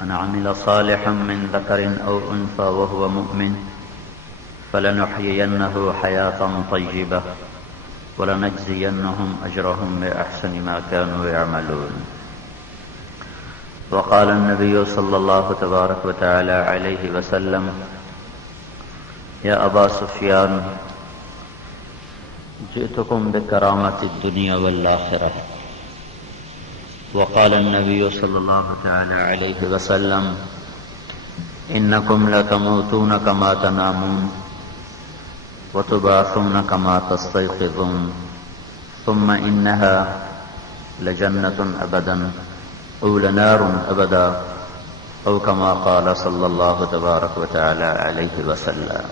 من عمل صالحا من ذكر أو أنثى وهو مؤمن فلنحيينه حياة طيبة ولنجزينهم أجرهم بأحسن ما كانوا يعملون. وقال النبي صلى الله تبارك وتعالى عليه وسلم: يا أبا سفيان جئتكم بكرامة الدنيا والآخرة. وقال النبي صلى الله تعالى عليه وسلم: إنكم لتموتون كما تنامون وتبعثون كما تستيقظون ثم إنها لجنة أبدا أو لنار أبدا أو كما قال صلى الله تبارك وتعالى عليه وسلم.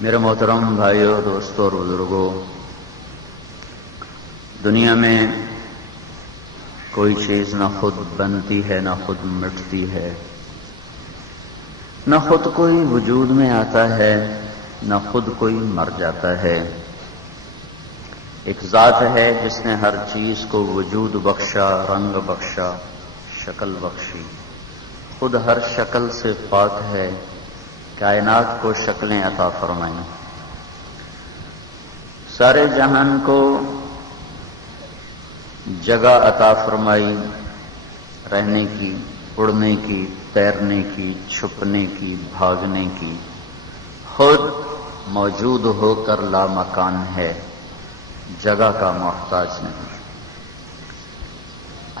میرے محترم بھائیوں، دوستوں اور بزرگوں، دنیا میں کوئی چیز نہ خود بنتی ہے نہ خود مٹتی ہے، نہ خود کوئی وجود میں آتا ہے نہ خود کوئی مر جاتا ہے۔ ایک ذات ہے جس نے ہر چیز کو وجود بخشا، رنگ بخشا، شکل بخشی، خود ہر شکل سے پاک ہے، کائنات کو شکلیں عطا فرمائیں، سارے جہان کو جگہ عطا فرمائی، رہنے کی، اڑنے کی، تیرنے کی، چھپنے کی، بھاگنے کی، خود موجود ہو کر لامکان ہے، جگہ کا محتاج نہیں۔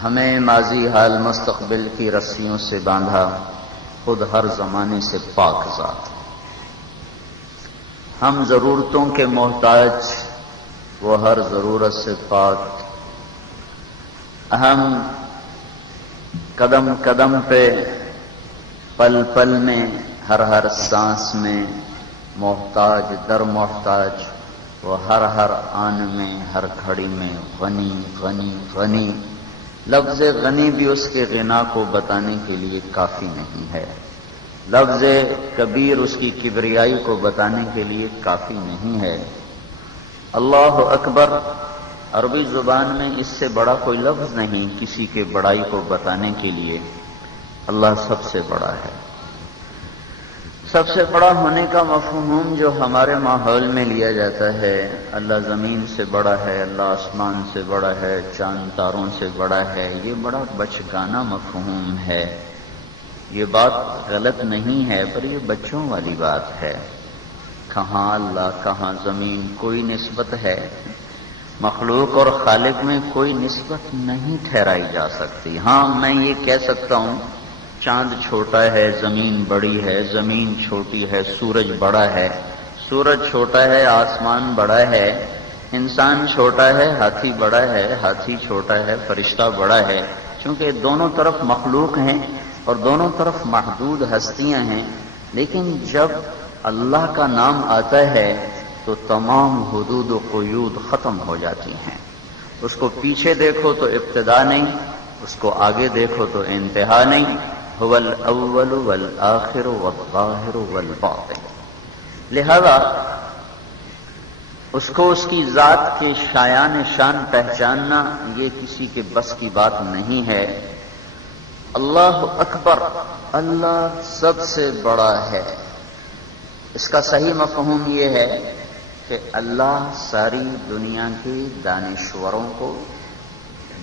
ہمیں ماضی حال مستقبل کی رسیوں سے باندھا، خود ہر زمانے سے پاک ذات۔ ہم ضرورتوں کے محتاج، وہ ہر ضرورت سے پاک۔ ہم قدم قدم پہ، پل پل میں، ہر ہر سانس میں محتاج در محتاج، وہ ہر ہر آن میں، ہر گھڑی میں غنی غنی غنی۔ لفظ غنی بھی اس کے غنا کو بتانے کے لیے کافی نہیں ہے، لفظ کبیر اس کی کبریائی کو بتانے کے لیے کافی نہیں ہے۔ اللہ اکبر عربی زبان میں اس سے بڑا کوئی لفظ نہیں کسی کے بڑائی کو بتانے کے لیے۔ اللہ سب سے بڑا ہے۔ سب سے بڑا ہونے کا مفہوم جو ہمارے ماحول میں لیا جاتا ہے، اللہ زمین سے بڑا ہے، اللہ آسمان سے بڑا ہے، چاند تاروں سے بڑا ہے، یہ بڑا بچگانہ مفہوم ہے۔ یہ بات غلط نہیں ہے، پر یہ بچوں والی بات ہے۔ کہاں اللہ، کہاں زمین، کوئی نسبت ہے؟ مخلوق اور خالق میں کوئی نسبت نہیں ٹھہرائی جا سکتی۔ ہاں، میں یہ کہہ سکتا ہوں چاند چھوٹا ہے، زمین بڑی ہے، زمین چھوٹی ہے، سورج بڑا ہے، سورج چھوٹا ہے، آسمان بڑا ہے، انسان چھوٹا ہے، ہاتھی بڑا ہے، ہاتھی چھوٹا ہے، فرشتہ بڑا ہے، چونکہ دونوں طرف مخلوق ہیں اور دونوں طرف محدود ہستیاں ہیں۔ لیکن جب اللہ کا نام آتا ہے تو تمام حدود و قیود ختم ہو جاتی ہیں۔ اس کو پیچھے دیکھو تو ابتدا نہیں، اس کو آگے دیکھو تو انتہا نہیں۔ هو الاول والآخر والظاہر والباطن۔ لہذا اس کو اس کی ذات کے شایان شان پہچاننا یہ کسی کے بس کی بات نہیں ہے۔ اللہ اکبر، اللہ سب سے بڑا ہے۔ اس کا صحیح مفہوم یہ ہے کہ اللہ ساری دنیا کے دانشوروں کو،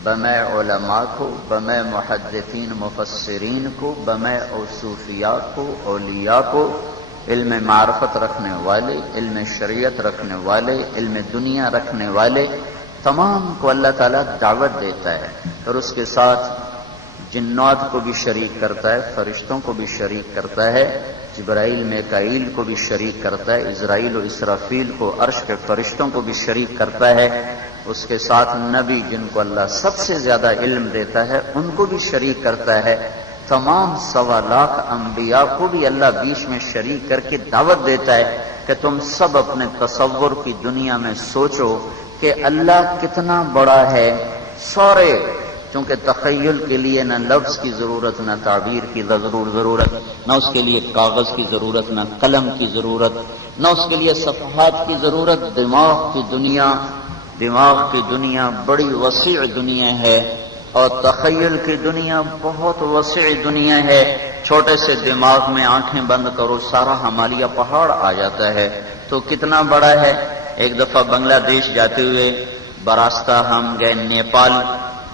بمع علماء کو، بمع محدثین مفسرین کو، بمع صوفیاء کو، اولیاء کو، علم معرفت رکھنے والے، علم شریعت رکھنے والے، علم دنیا رکھنے والے، تمام کو اللہ تعالیٰ دعوت دیتا ہے، اور اس کے ساتھ جنات کو بھی شریک کرتا ہے، فرشتوں کو بھی شریک کرتا ہے، جبرائیل میکائیل کو بھی شریک کرتا ہے، اسرائیل و اسرافیل کو، عرش کے فرشتوں کو بھی شریک کرتا ہے، اس کے ساتھ نبی جن کو اللہ سب سے زیادہ علم دیتا ہے ان کو بھی شریک کرتا ہے، تمام 1.25 لاکھ انبیاء کو بھی اللہ بیچ میں شریک کر کے دعوت دیتا ہے کہ تم سب اپنے تصور کی دنیا میں سوچو کہ اللہ کتنا بڑا ہے۔ سارے، چونکہ تخیل کے لیے نہ لفظ کی ضرورت، نہ تعبیر کی ضرورت، نہ اس کے لیے کاغذ کی ضرورت، نہ قلم کی ضرورت، نہ اس کے لیے صفحات کی ضرورت۔ دماغ کی دنیا بڑی وسیع دنیا ہے، اور تخیل کی دنیا بہت وسیع دنیا ہے. چھوٹے سے دماغ میں آنکھیں بند کرو سارا ہمالیہ پہاڑ آ جاتا ہے. تو کتنا بڑا ہے. ایک دفعہ بنگلہ دیش جاتے ہوئے براستہ ہم گئے نیپال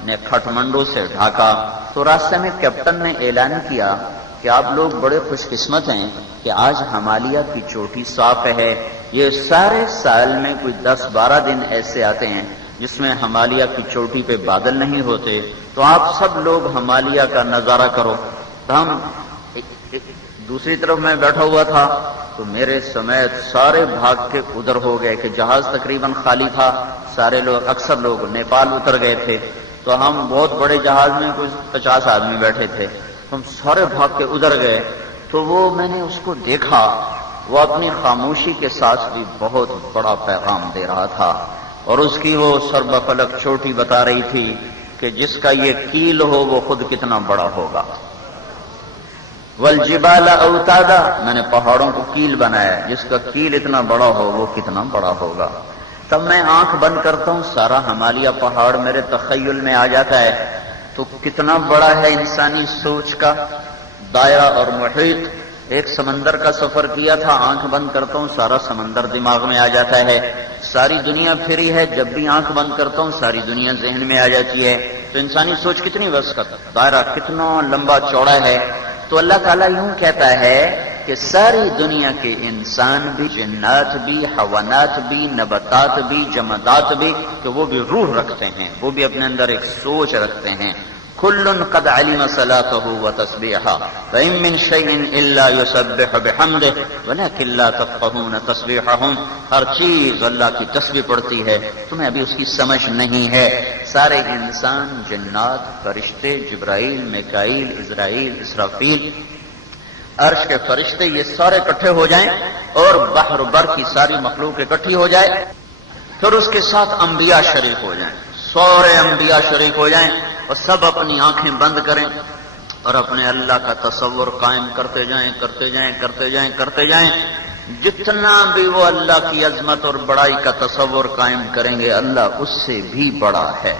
نے کھٹمنڈو سے ڈھاکا. تو راستے میں کیپٹن نے اعلان کیا کہ آپ لوگ بڑے خوش قسمت ہیں کہ آج ہمالیہ کی چوٹی صاف ہے. یہ سارے سال میں کوئی 10-12 دن ایسے آتے ہیں جس میں ہمالیہ کی چوٹی پہ بادل نہیں ہوتے. تو آپ سب لوگ ہمالیہ کا نظارہ کرو. تو ہم دوسری طرف میں بیٹھا ہوا تھا تو میرے سمیت سارے بھاگ کے ادھر ہو گئے کہ جہاز تقریباً خالی تھا. سارے لوگ اکثر لوگ نیپال اتر گئے تھے. تو ہم بہت بڑے جہاز میں کچھ 50 آدمی بیٹھے تھے. ہم سارے بھاگ کے ادھر گئے. تو وہ میں نے اس کو دیکھا وہ اپنی خاموشی کے ساتھ بھی بہت بڑا پیغام دے رہا تھا. اور اس کی وہ سرب فلک چوٹی بتا رہی تھی کہ جس کا یہ کیل ہو وہ خود کتنا بڑا ہوگا. والجبال اوتادا، میں نے پہاڑوں کو کیل بنایا، جس کا کیل اتنا بڑا ہو وہ کتنا بڑا ہوگا. تب میں آنکھ بند کرتا ہوں سارا ہمالیہ پہاڑ میرے تخیل میں آ جاتا ہے. تو کتنا بڑا ہے انسانی سوچ کا دائرہ اور محیط. ایک سمندر کا سفر کیا تھا، آنکھ بند کرتا ہوں سارا سمندر دماغ میں آ جاتا ہے. ساری دنیا پھری ہے، جب بھی آنکھ بند کرتا ہوں ساری دنیا ذہن میں آ جاتی ہے. تو انسانی سوچ کتنی وسعت، دائرہ کتنا لمبا چوڑا ہے. تو اللہ تعالیٰ یوں کہتا ہے کہ ساری دنیا کے انسان بھی، جنات بھی، حیوانات بھی، نباتات بھی، جمادات بھی، کہ وہ بھی روح رکھتے ہیں، وہ بھی اپنے اندر ایک سوچ رکھتے ہیں. کل قد علم صلاته وتسبيحه وان من شيء الا يسبح بحمده ولكن لا تفقهون تسبيحهم. ہر چیز اللہ کی تسبیح پڑھتی ہے، تمہیں ابھی اس کی سمجھ نہیں ہے. سارے انسان، جنات، فرشتے، جبرائیل، میکائیل، اسرائیل، اسرافیل، عرش کے فرشتے، یہ سارے اکٹھے ہو جائیں اور بحر بر کی ساری مخلوق اکٹھی ہو جائے. پھر اس کے ساتھ انبیاء شریک ہو جائیں، سارے انبیاء شریک ہو جائیں اور سب اپنی آنکھیں بند کریں اور اپنے اللہ کا تصور قائم کرتے جائیں کرتے جائیں کرتے جائیں کرتے جائیں. جتنا بھی وہ اللہ کی عظمت اور بڑائی کا تصور قائم کریں گے اللہ اس سے بھی بڑا ہے.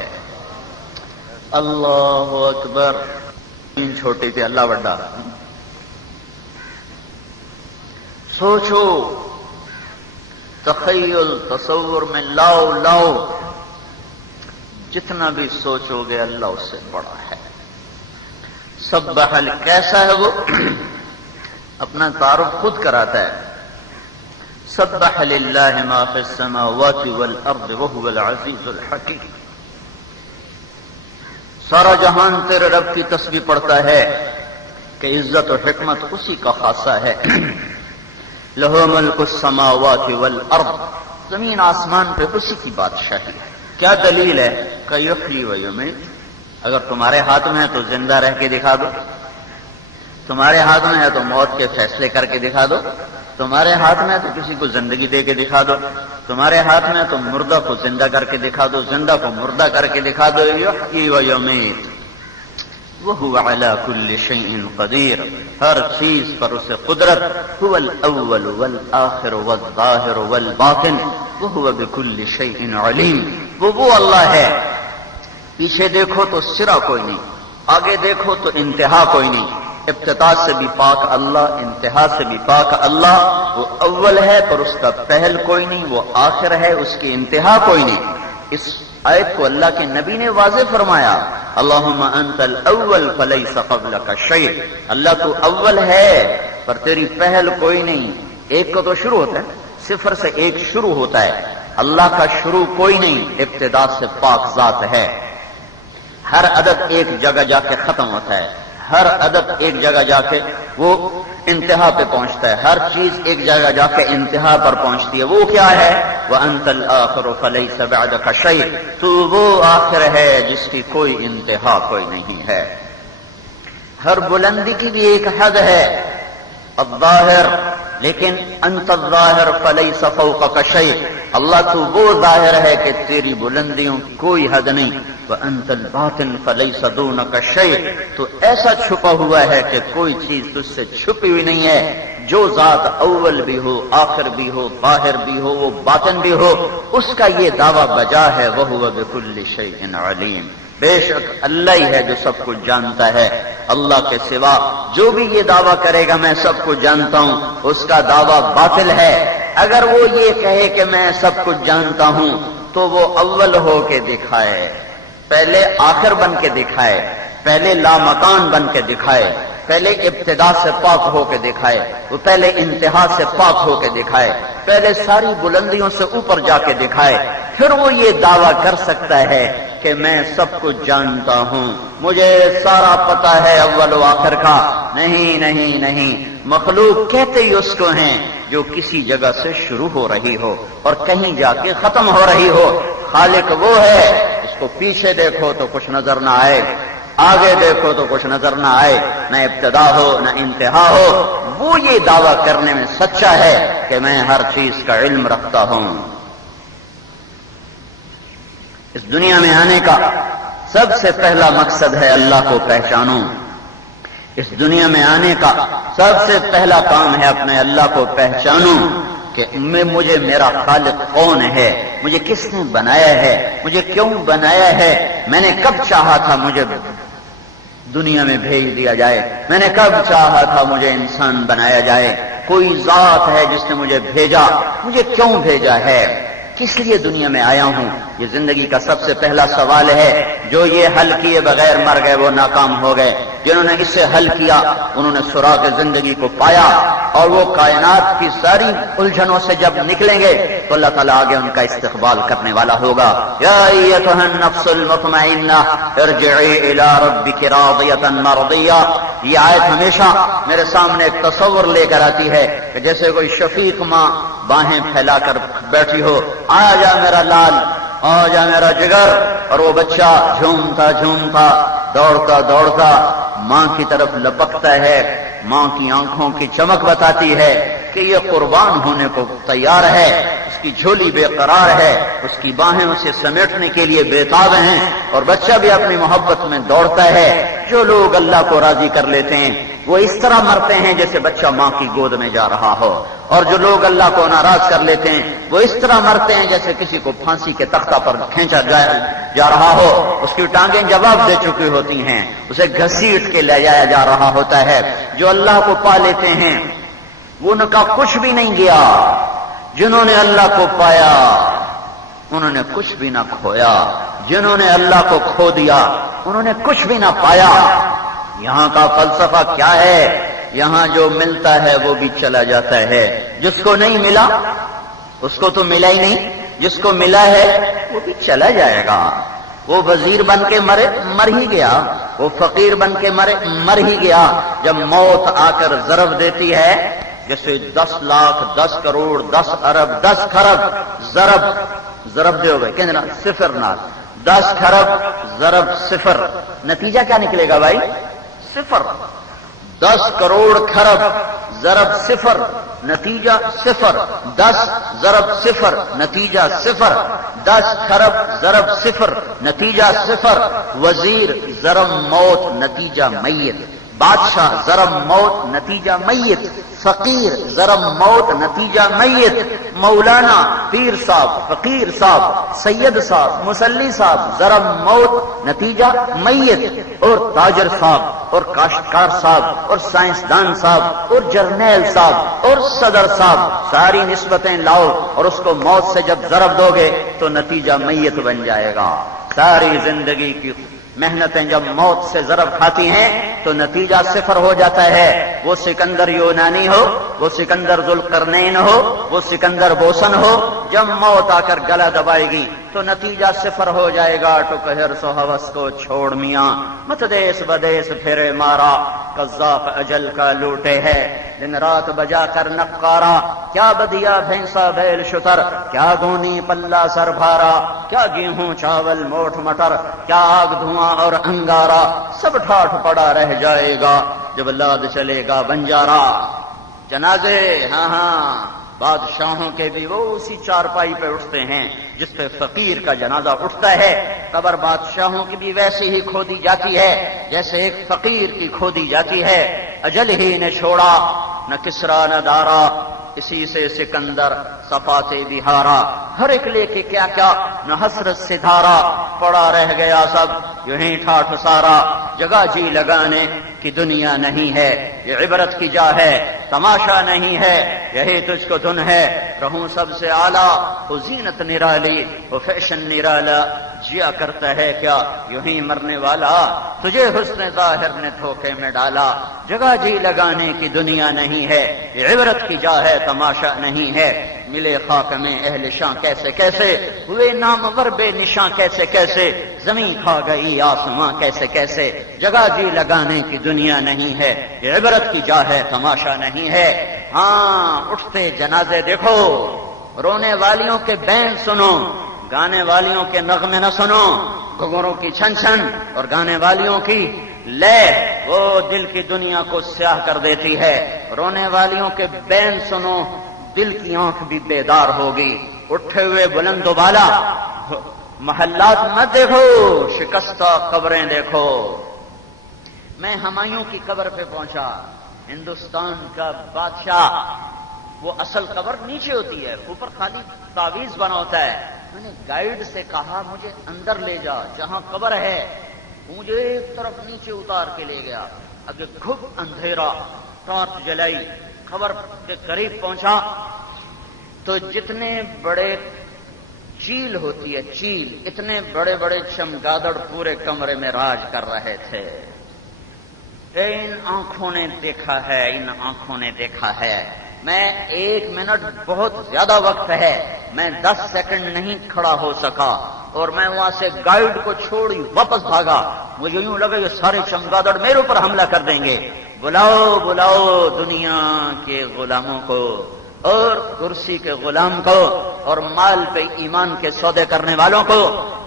اللہ اکبر. چھوٹی تھی اللہ بڑا. سوچو، تخیل، تصور میں لاؤ، جتنا بھی سوچو گے اللہ اس سے بڑا ہے. سبح، کیسا ہے وہ؟ اپنا تعارف خود کراتا ہے. سبح للہ ما فی السماوات والارض وهو العزیز الحکیم. سارا جہان تیرے رب کی تسبیح پڑھتا ہے کہ عزت و حکمت اسی کا خاصہ ہے. لہ ملک السماوات والارض، زمین آسمان پہ اسی کی بادشاہی ہے. کیا دلیل ہے کہ یحیی و یمیت؟ اگر تمہارے ہاتھ میں ہے تو زندہ رہ کے دکھا دو، تمہارے ہاتھ میں ہے تو موت کے فیصلے کر کے دکھا دو، تمہارے ہاتھ میں ہے تو کسی کو زندگی دے کے دکھا دو، تمہارے ہاتھ میں ہے تو مردہ کو زندہ کر کے دکھا دو، زندہ کو مردہ کر کے دکھا دو. یحیی و یمیت وہو علی کل شیء قدیر، ہر چیز پر اسے قدرت. هو الاول والآخر والظاہر والباطن وہو بکل شیء علیم. وہ اللہ ہے، پیچھے دیکھو تو سرا کوئی نہیں، آگے دیکھو تو انتہا کوئی نہیں. ابتدا سے بھی پاک اللہ، انتہا سے بھی پاک اللہ. وہ اول ہے پر اس کا پہل کوئی نہیں، وہ آخر ہے اس کی انتہا کوئی نہیں. اس آیت کو اللہ کے نبی نے واضح فرمایا، اللہم انت الاول فلیس قبلک شیء. اللہ تو اول ہے پر تیری پہل کوئی نہیں. ایک کو تو شروع ہوتا ہے، صفر سے ایک شروع ہوتا ہے. اللہ کا شروع کوئی نہیں، ابتدا سے پاک ذات ہے. ہر عدد ایک جگہ جا کے ختم ہوتا ہے، ہر عدد ایک جگہ جا کے وہ انتہا پہ پہنچتا ہے، ہر چیز ایک جگہ جا کے انتہا پر پہنچتی ہے. وہ کیا ہے؟ وَأَنْتَ الْآخِرُ فَلَيْسَ بَعْدَكَ شَيْءٌ. تو وہ آخر ہے جس کی کوئی انتہا کوئی نہیں ہے. ہر بلندی کی بھی ایک حد ہے، الظاہر، لیکن انت الظاہر فلیس فوقک شیء. اللہ تو وہ ظاہر ہے کہ تیری بلندیوں کوئی حد نہیں. وانت الباطن فلیس دونک شیء. تو ایسا چھپا ہوا ہے کہ کوئی چیز تجھ سے چھپی ہوئی نہیں ہے. جو ذات اول بھی ہو، آخر بھی ہو، ظاہر بھی ہو، وہ باطن بھی ہو، اس کا یہ دعویٰ بجا ہے وَهُوَ بِكُلِّ شَيْءٍ عَلِيمٌ، بے شک اللہ ہی ہے جو سب کچھ جانتا ہے۔ اللہ کے سوا جو بھی یہ دعویٰ کرے گا میں سب کچھ جانتا ہوں، اس کا دعویٰ باطل ہے۔ اگر وہ یہ کہے کہ میں سب کچھ جانتا ہوں تو وہ اول ہو کے دکھائے، پہلے آخر بن کے دکھائے، پہلے لامکان بن کے دکھائے، پہلے ابتدا سے پاک ہو کے دکھائے، وہ پہلے انتہا سے پاک ہو کے دکھائے، پہلے ساری بلندیوں سے اوپر جا کے دکھائے، پھر وہ یہ دعویٰ کر سکتا ہے کہ میں سب کچھ جانتا ہوں، مجھے سارا پتہ ہے اول و آخر کا۔ نہیں نہیں نہیں، مخلوق کہتے ہی اس کو ہیں جو کسی جگہ سے شروع ہو رہی ہو اور کہیں جا کے ختم ہو رہی ہو۔ خالق وہ ہے اس کو پیچھے دیکھو تو کچھ نظر نہ آئے، آگے دیکھو تو کچھ نظر نہ آئے، نہ ابتدا ہو نہ انتہا ہو۔ وہ یہ دعویٰ کرنے میں سچا ہے کہ میں ہر چیز کا علم رکھتا ہوں۔ اس دنیا میں آنے کا سب سے پہلا مقصد ہے اللہ کو پہچانوں۔ اس دنیا میں آنے کا سب سے پہلا کام ہے اپنے اللہ کو پہچانوں کہ مجھے میرا خالق کون ہے، مجھے کس نے بنایا ہے، مجھے کیوں بنایا ہے، میں نے کب چاہا تھا مجھے دنیا میں بھیج دیا جائے، میں نے کب چاہا تھا مجھے انسان بنایا جائے، کوئی ذات ہے جس نے مجھے بھیجا، مجھے کیوں بھیجا ہے، کس لیے دنیا میں آیا ہوں۔ یہ زندگی کا سب سے پہلا سوال ہے۔ جو یہ حل کیے بغیر مر گئے وہ ناکام ہو گئے، جنہوں نے اسے حل کیا انہوں نے سراغ زندگی کو پایا، اور وہ کائنات کی ساری الجھنوں سے جب نکلیں گے تو اللہ تعالیٰ آگے ان کا استقبال کرنے والا ہوگا۔ یا ایتھا النفس المطمئنہ ارجعی الی ربک راضیۃ مرضیہ۔ یہ آیت ہمیشہ میرے سامنے ایک تصور لے کر آتی ہے کہ جیسے کوئی شفیق ماں باہیں پھیلا کر بیٹھی ہو، آ جا میرا لال، آ جا میرا جگر، اور وہ بچہ جھومتا جھومتا دوڑتا دوڑتا ماں کی طرف لپکتا ہے۔ ماں کی آنکھوں کی چمک بتاتی ہے کہ یہ قربان ہونے کو تیار ہے، اس کی جھولی بے قرار ہے، اس کی باہیں اسے سمیٹنے کے لیے بےتاب ہیں، اور بچہ بھی اپنی محبت میں دوڑتا ہے۔ جو لوگ اللہ کو راضی کر لیتے ہیں وہ اس طرح مرتے ہیں جیسے بچہ ماں کی گود میں جا رہا ہو، اور جو لوگ اللہ کو ناراض کر لیتے ہیں وہ اس طرح مرتے ہیں جیسے کسی کو پھانسی کے تختہ پر کھینچا جا رہا ہو، اس کی ٹانگیں جواب دے چکی ہوتی ہیں، اسے گھسیٹ کے لے جایا جا رہا ہوتا ہے۔ جو اللہ کو پا لیتے ہیں وہ ان کا کچھ بھی نہیں گیا، جنہوں نے اللہ کو پایا انہوں نے کچھ بھی نہ کھویا، جنہوں نے اللہ کو کھو دیا انہوں نے کچھ بھی نہ پایا۔ یہاں کا فلسفہ کیا ہے؟ یہاں جو ملتا ہے وہ بھی چلا جاتا ہے، جس کو نہیں ملا اس کو تو ملا ہی نہیں، جس کو ملا ہے وہ بھی چلا جائے گا۔ وہ وزیر بن کے مر ہی گیا، وہ فقیر بن کے مر ہی گیا۔ جب موت آ کر ضرب دیتی ہے، جیسے 10 لاکھ 10 کروڑ 10 ارب 10 خرب ضرب دے ہوئے کہنا صفر نال 10 خرب ضرب صفر، نتیجہ کیا نکلے گا بھائی؟ صفر۔ 10 کروڑ خرب ضرب صفر، نتیجہ صفر۔ 10 ضرب صفر، نتیجہ صفر۔ 10 خرب ضرب صفر، نتیجہ صفر۔ وزیر ضرب موت، نتیجہ میت۔ بادشاہ ضرب موت، نتیجہ میت۔ فقیر ضرب موت، نتیجہ میت۔ مولانا، پیر صاحب، فقیر صاحب، سید صاحب، مصلی صاحب ضرب موت، نتیجہ میت۔ اور تاجر صاحب اور کاشتکار صاحب اور سائنسدان صاحب اور جرنیل صاحب اور صدر صاحب، ساری نسبتیں لاؤ اور اس کو موت سے جب ضرب دو گے تو نتیجہ میت بن جائے گا۔ ساری زندگی کی محنتیں جب موت سے ضرب کھاتی ہیں تو نتیجہ صفر ہو جاتا ہے۔ وہ سکندر یونانی ہو، وہ سکندر ذوالقرنین ہو، وہ سکندر بوسن ہو، جب موت آ کر گلا دبائے گی تو نتیجہ صفر ہو جائے گا۔ ٹکہر سو ہوس کو چھوڑ میاں، مت دیس بدیس پھرے مارا، قذاق اجل کا لوٹے ہے دن رات بجا کر نقارا۔ کیا بدیا بھینسا بیل شتر، کیا گونی پلہ سر بھارا، کیا گیہوں چاول موٹ مٹر، کیا آگ دھواں اور انگارا، سب ٹھاٹھ پڑا رہ جائے گا جب لاد چلے گا بنجارا۔ جنازے ہاں بادشاہوں کے بھی وہ اسی چارپائی پہ اٹھتے ہیں جس پہ فقیر کا جنازہ اٹھتا ہے۔ قبر بادشاہوں کی بھی ویسے ہی کھودی جاتی ہے جیسے ایک فقیر کی کھودی جاتی ہے۔ اجل ہی نے چھوڑا، نہ کسرا نہ دارا، اسی سے سکندر صفات بہارا، ہر ایک لے کے کیا کیا نہ حسرت سے دھارا، پڑا رہ گیا سب یوں ہی ٹھاٹھ سارا، جگہ جی لگانے کی دنیا نہیں ہے، یہ عبرت کی جا ہے، تماشا نہیں ہے، یہی تجھ کو دھن ہے، رہوں سب سے اعلیٰ، وہ زینت نرالی، وہ فیشن نرالا، جیا کرتا ہے کیا یوں ہی مرنے والا، تجھے حسن ظاہر نے دھوکے میں ڈالا، جگہ جی لگانے کی دنیا نہیں ہے، یہ عبرت کی جا ہے، تماشا نہیں ہے، ملے خاک میں اہل شاں کیسے کیسے، ہوئے نامور بے نشاں کیسے کیسے، زمین کھا گئی آسماں کیسے کیسے، جگہ جی لگانے کی دنیا نہیں ہے، یہ عبرت کی جا ہے، تماشا نہیں ہے۔ ہاں اٹھتے جنازے دیکھو، رونے والیوں کے بین سنو، گانے والیوں کے نغمے نہ سنو، گھنگروں کی چھن چھن اور گانے والیوں کی لے وہ دل کی دنیا کو سیاہ کر دیتی ہے، رونے والیوں کے بین سنو، دل کی آنکھ بھی بیدار ہوگی، اٹھے ہوئے بلند و بالا محلات مت دیکھو، شکستہ قبریں دیکھو۔ میں ہمایوں کی قبر پہ پہنچا، ہندوستان کا بادشاہ، وہ اصل قبر نیچے ہوتی ہے، اوپر خالی تعویذ بنا ہوتا ہے، میں نے گائیڈ سے کہا مجھے اندر لے جا جہاں قبر ہے، مجھے ایک طرف نیچے اتار کے لے گیا، اگے گھپ اندھیرا، ٹارچ جلائی، قبر کے قریب پہنچا تو جتنے بڑے چیل ہوتی ہے چیل، اتنے بڑے بڑے چمگادڑ پورے کمرے میں راج کر رہے تھے۔ ان آنکھوں نے دیکھا ہے، ان آنکھوں نے دیکھا ہے۔ میں 1 منٹ بہت زیادہ وقت ہے، میں 10 سیکنڈ نہیں کھڑا ہو سکا، اور میں وہاں سے گائیڈ کو چھوڑی واپس بھاگا، مجھے یوں لگا یہ سارے چمگادڑ میرے اوپر حملہ کر دیں گے۔ بلاؤ بلاؤ دنیا کے غلاموں کو اور کرسی کے غلام کو اور مال پہ ایمان کے سودے کرنے والوں کو،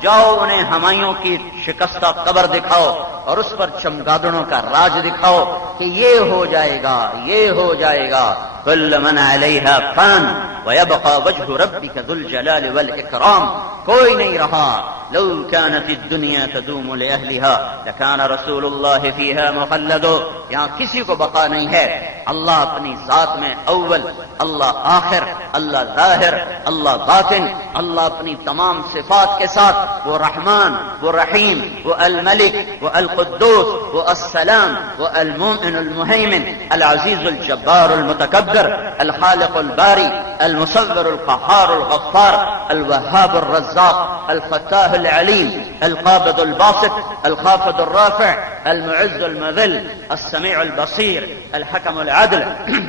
جاؤ انہیں ہمایوں کی شکستہ قبر دکھاؤ اور اس پر چمگادڑوں کا راج دکھاؤ کہ یہ ہو جائے گا، یہ ہو جائے گا۔ کل من علیہا فان ویبقى وجہ ربک ذو الجلال والاکرام، کوئی نہیں رہا۔ لو كانت الدنيا تدوم لأهلها لكان رسول الله فيها مخلد، یہاں کسی کو بقا نہیں ہے، اللہ اپنی ذات میں اول، اللہ آخر، اللہ ظاہر، اللہ باطن، اللہ اپنی تمام صفات کے ساتھ، وہ رحمان، وہ رحیم، وہ الملک، وہ القدوس، وہ السلام، وہ المؤمن المہیمن، العزیز الجبار المتکبر، الخالق الباری، المصور القہار الغفار، الوهاب الرزاق، الفتاح العليم، القابض الباسط، الخافض الرافع، المعز المذل، السميع البصير، الحكم العدل،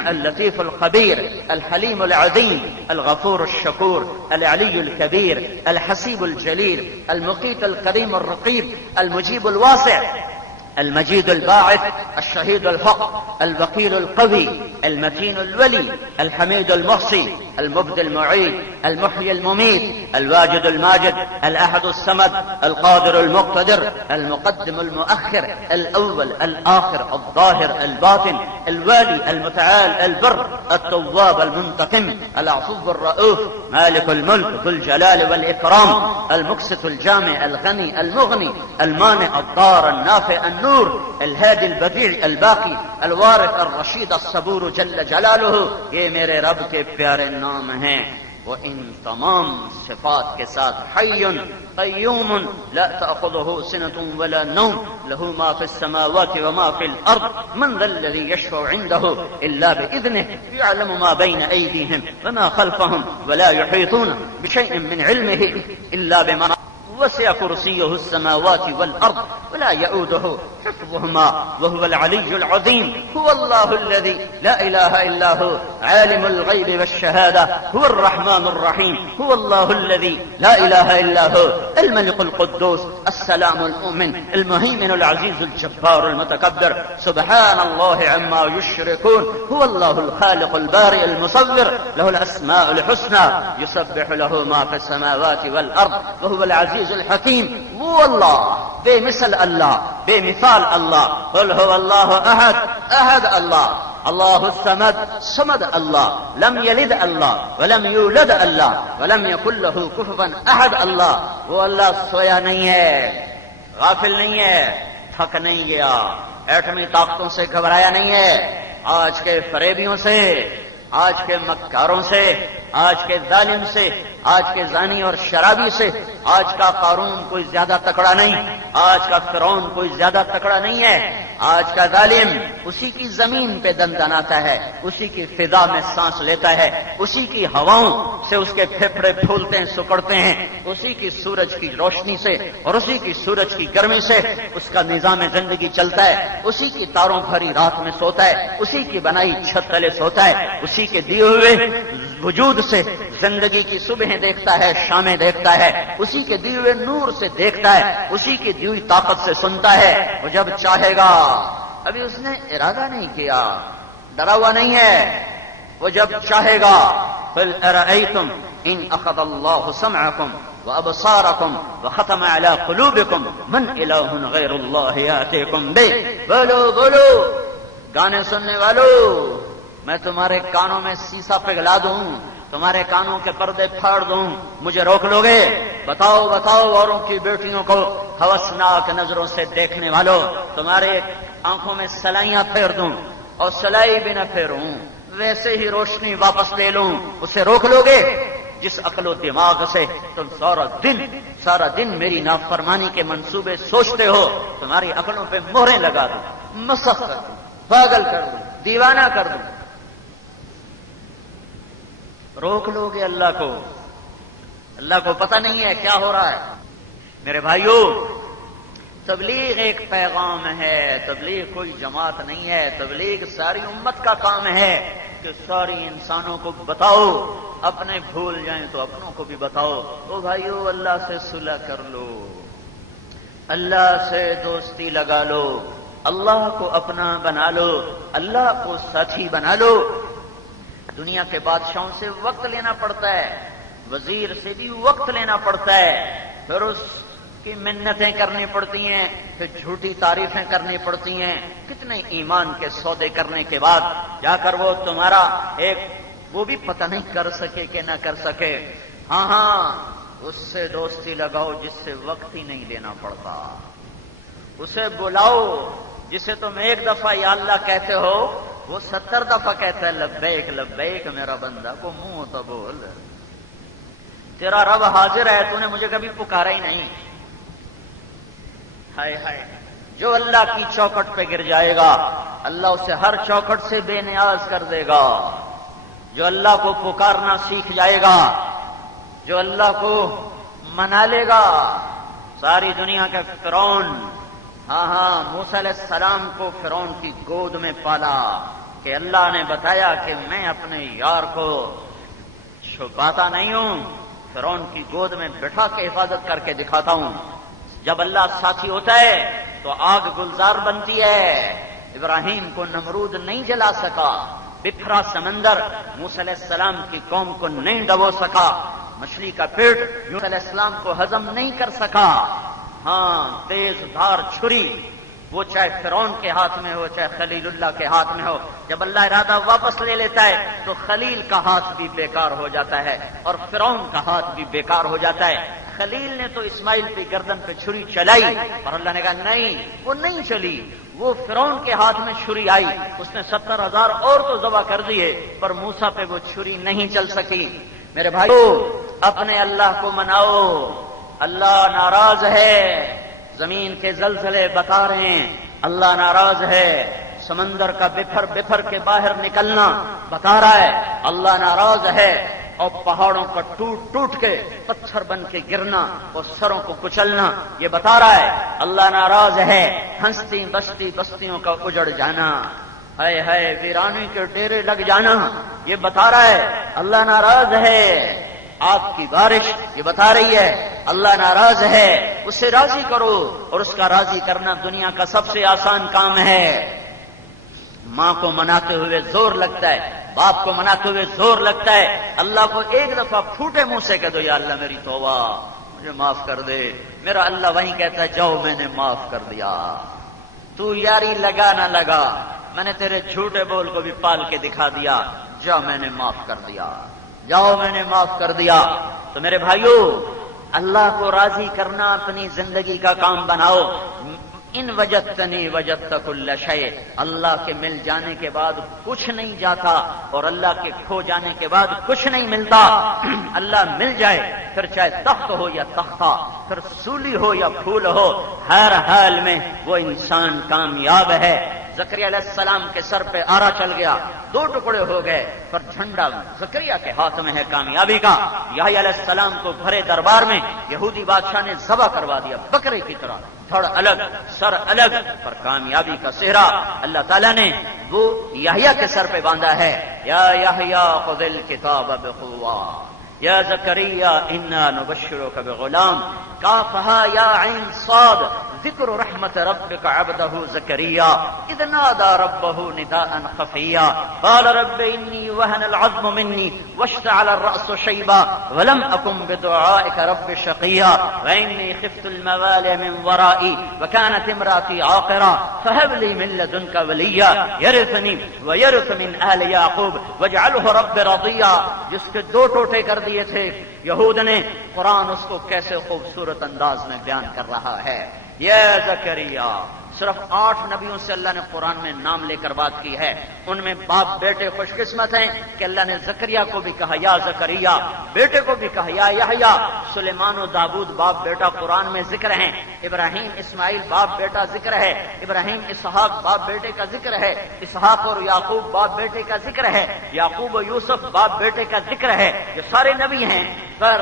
اللطيف الخبير، الحليم العظيم، الغفور الشكور، العلي الكبير، الحسيب الجليل، المقيت الكريم الرقيب، المجيب الواسع، المجيد الباعث، الشهيد الحق، الوكيل القوي، المتين الولي، الحميد المحصي، المبدي المعيد، المحيي المميت، الواجد الماجد، الأحد الصمد، القادر المقتدر، المقدم المؤخر، الأول الآخر، الظاهر الباطن، الوالي المتعال البر، التواب المنتقم، العفو الرؤوف، مالك الملك ذو الجلال والإكرام، المقسط الجامع الغني المغني، المانع الضار النافع النور، الهادي البديع الباقي، الوارث الرشيد الصبور جل جلالہ، یہ میرے رب کے پیارے نام ہیں۔ وہ ان تمام صفات کے ساتھ حی قیوم لا تأخذه سنة ولا نوم له ما في السماوات وما في الأرض من ذا الذي يشفع عنده إلا بإذنه يعلم ما بين أيديهم وما خلفهم ولا يحيطون بشيء من علمه إلا بما وسع كرسيه السماوات والأرض ولا يؤوده حفظهما وهو العلي العظيم. هو الله الذي لا إله إلا هو عالم الغيب والشهادة هو الرحمن الرحيم. هو الله الذي لا إله إلا هو الملك القدوس السلام المؤمن المهيمن العزيز الجبار المتكبر. سبحان الله عما يشركون. هو الله الخالق البارئ المصور له الأسماء الحسنى يسبح له ما في السماوات والأرض وهو العزيز الحكيم. وہ اللہ بے مثل اللہ بے مثال اللہ. قل هو الله احد احد اللہ اللہ الصمد صمد اللہ لم یلد اللہ ولم یولد اللہ ولم یکن له کفوا احد اللہ. وہ اللہ سویا نہیں ہے غافل نہیں ہے تھک نہیں گیا، ایٹمی طاقتوں سے گھبرایا نہیں ہے، آج کے فریبیوں سے، آج کے مکاروں سے، آج کے ظالم سے، آج کے زانی اور شرابی سے آج کا قارون کوئی زیادہ تکڑا نہیں، آج کا فرعون کوئی زیادہ تکڑا نہیں ہے۔ آج کا ظالم اسی کی زمین پہ دندناتا ہے، اسی کی فضا میں سانس لیتا ہے، اسی کی ہواؤں سے اس کے پھیپھڑے پھولتے ہیں، سکڑتے ہیں، اسی کی سورج کی روشنی سے اور اسی کی سورج کی گرمی سے اس کا نظام زندگی چلتا ہے، اسی کی تاروں بھری رات میں سوتا ہے، اسی کی بنائی چھت تلے سوتا ہے، اسی کے دیے ہوئے وجود سے زندگی کی صبحیں دیکھتا ہے، شامیں دیکھتا ہے، اسی کے دیے ہوئے نور سے دیکھتا ہے، اسی کی دی ہوئی طاقت سے سنتا ہے۔ وہ جب چاہے گا، ابھی اس نے ارادہ نہیں کیا، ڈرا ہوا نہیں ہے، وہ جب چاہے گا قل ارأيتم ان اخذ الله سمعكم وابصاركم وختم على قلوبكم من اله غير الله ياتيكم به۔ بولو گانے سننے والوں، میں تمہارے کانوں میں سیسا پگھلا دوں، تمہارے کانوں کے پردے پھاڑ دوں، مجھے روک لو گے؟ بتاؤ اوروں کی بیٹیوں کو ہوسناک نظروں سے دیکھنے والوں، تمہارے آنکھوں میں سلائیاں پھیر دوں اور سلائی بھی نہ پھیروں، ویسے ہی روشنی واپس لے لوں، اسے روک لو گے؟ جس عقل و دماغ سے تم سارا دن میری نافرمانی کے منصوبے سوچتے ہو، تمہاری عقلوں پہ مہریں لگا دوں، مسخ کر دوں، پاگل کر دوں، دیوانہ کر دوں۔ روک لو گے اللہ کو؟ اللہ کو پتہ نہیں ہے کیا ہو رہا ہے؟ میرے بھائیوں، تبلیغ ایک پیغام ہے، تبلیغ کوئی جماعت نہیں ہے، تبلیغ ساری امت کا کام ہے کہ ساری انسانوں کو بتاؤ، اپنے بھول جائیں تو اپنوں کو بھی بتاؤ۔ او بھائیو، اللہ سے صلح کر لو، اللہ سے دوستی لگا لو، اللہ کو اپنا بنا لو، اللہ کو ساتھی بنا لو۔ دنیا کے بادشاہوں سے وقت لینا پڑتا ہے، وزیر سے بھی وقت لینا پڑتا ہے، پھر اس کی منتیں کرنی پڑتی ہیں، پھر جھوٹی تعریفیں کرنی پڑتی ہیں، کتنے ایمان کے سودے کرنے کے بعد جا کر وہ تمہارا ایک وہ بھی پتہ نہیں کر سکے کہ نہ کر سکے۔ ہاں اس سے دوستی لگاؤ جس سے وقت ہی نہیں لینا پڑتا، اسے بلاؤ جسے تم ایک دفعہ یا اللہ کہتے ہو وہ 70 دفعہ کہتا ہے لبیک لبیک میرا بندہ، کو منہ تو بول، تیرا رب حاضر ہے، تو نے مجھے کبھی پکارا ہی نہیں۔ ہائے ہائے، جو اللہ کی چوکھٹ پہ گر جائے گا اللہ اسے ہر چوکھٹ سے بے نیاز کر دے گا۔ جو اللہ کو پکارنا سیکھ جائے گا، جو اللہ کو منا لے گا، ساری دنیا کا فرعون، ہاں موسیٰ علیہ السلام کو فرعون کی گود میں پالا کہ اللہ نے بتایا کہ میں اپنے یار کو چھپاتا نہیں ہوں، فرعون کی گود میں بٹھا کے حفاظت کر کے دکھاتا ہوں۔ جب اللہ ساتھی ہوتا ہے تو آگ گلزار بنتی ہے۔ ابراہیم کو نمرود نہیں جلا سکا، بکھرا سمندر موسیٰ علیہ السلام کی قوم کو نہیں ڈبو سکا، مچھلی کا پیٹ موسیٰ علیہ السلام کو ہضم نہیں کر سکا۔ ہاں تیز دھار چھری وہ چاہے فرعون کے ہاتھ میں ہو چاہے خلیل اللہ کے ہاتھ میں ہو، جب اللہ ارادہ واپس لے لیتا ہے تو خلیل کا ہاتھ بھی بیکار ہو جاتا ہے اور فرعون کا ہاتھ بھی بیکار ہو جاتا ہے۔ خلیل نے تو اسماعیل کی گردن پہ چھری چلائی اور اللہ نے کہا نہیں، وہ نہیں چلی، وہ فرعون کے ہاتھ میں چھری آئی، اس نے 70,000 اور تو ذبح کر دیے پر موسیٰ پہ وہ چھری نہیں چل سکی۔ میرے بھائیو، اپنے اللہ کو مناؤ، اللہ ناراض ہے، زمین کے زلزلے بتا رہے ہیں اللہ ناراض ہے، سمندر کا بفر بفر کے باہر نکلنا بتا رہا ہے اللہ ناراض ہے، اور پہاڑوں کا ٹوٹ ٹوٹ کے پتھر بن کے گرنا اور سروں کو کچلنا یہ بتا رہا ہے اللہ ناراض ہے، ہنستی بستی بستیوں کا اجڑ جانا، ہائے ہائے ویرانی کے ڈیرے لگ جانا یہ بتا رہا ہے اللہ ناراض ہے، آگ کی بارش یہ بتا رہی ہے اللہ ناراض ہے، اسے راضی کرو، اور اس کا راضی کرنا دنیا کا سب سے آسان کام ہے۔ ماں کو مناتے ہوئے زور لگتا ہے، باپ کو مناتے ہوئے زور لگتا ہے، اللہ کو ایک دفعہ پھوٹے منہ سے کہہ دو یا اللہ میری توبہ مجھے معاف کر دے، میرا اللہ وہیں کہتا ہے جاؤ میں نے معاف کر دیا، تو یاری لگا نہ لگا میں نے تیرے جھوٹے بول کو بھی پال کے دکھا دیا، جاؤ میں نے معاف کر دیا، جاؤ میں نے معاف کر دیا۔ تو میرے بھائیو، اللہ کو راضی کرنا اپنی زندگی کا کام بناؤ۔ ان وجدتنی وجدت کل شیء، اللہ کے مل جانے کے بعد کچھ نہیں جاتا اور اللہ کے کھو جانے کے بعد کچھ نہیں ملتا۔ اللہ مل جائے پھر چاہے تخت ہو یا تختہ، پھر سولی ہو یا پھول ہو، ہر حال میں وہ انسان کامیاب ہے۔ زکریا علیہ السلام کے سر پہ آرا چل گیا، 2 ٹکڑے ہو گئے، پر جھنڈا زکریا کے ہاتھ میں ہے کامیابی کا۔ یحییٰ علیہ السلام کو بھرے دربار میں یہودی بادشاہ نے ذبح کروا دیا بکرے کی طرح، دھڑ الگ سر الگ، پر کامیابی کا صحرا اللہ تعالیٰ نے وہ یحییٰ کے سر پہ باندھا ہے۔ یا یحییٰ خذ الکتاب بقوہ یا زکریا انا نبشرک بغلام کافہا یا عین صاد ذکر رحمت ربک عبدہ زکریا اذ نادى ربه نداء خفیا قال رب انی وهن العظم منی واشتعل الرأس شیبا ولم اکن بدعائک رب شقیا وانی خفت الموالي من ورائي وكانت امرأتي عاقرا فهب لي من لدنك وليا يرثني ويرث من آل يعقوب واجعله رب رضيا۔ جس کے 2 ٹوٹے کر دیے تھے یہود نے، قرآن اس کو کیسے خوبصورت انداز میں بیان کر رہا ہے۔ یا زکریا، صرف 8 نبیوں سے اللہ نے قرآن میں نام لے کر بات کی ہے، ان میں باپ بیٹے خوش قسمت ہیں کہ اللہ نے زکریا کو بھی کہا یا زکریا، بیٹے کو بھی کہا یا یحییٰ۔ سلیمان و داؤد باپ بیٹا قرآن میں ذکر ہیں، ابراہیم اسماعیل باپ بیٹا ذکر ہے، ابراہیم اسحاق باپ بیٹے کا ذکر ہے، اسحاق اور یعقوب باپ بیٹے کا ذکر ہے، یعقوب و یوسف باپ بیٹے کا ذکر ہے۔ یہ سارے نبی ہیں، پر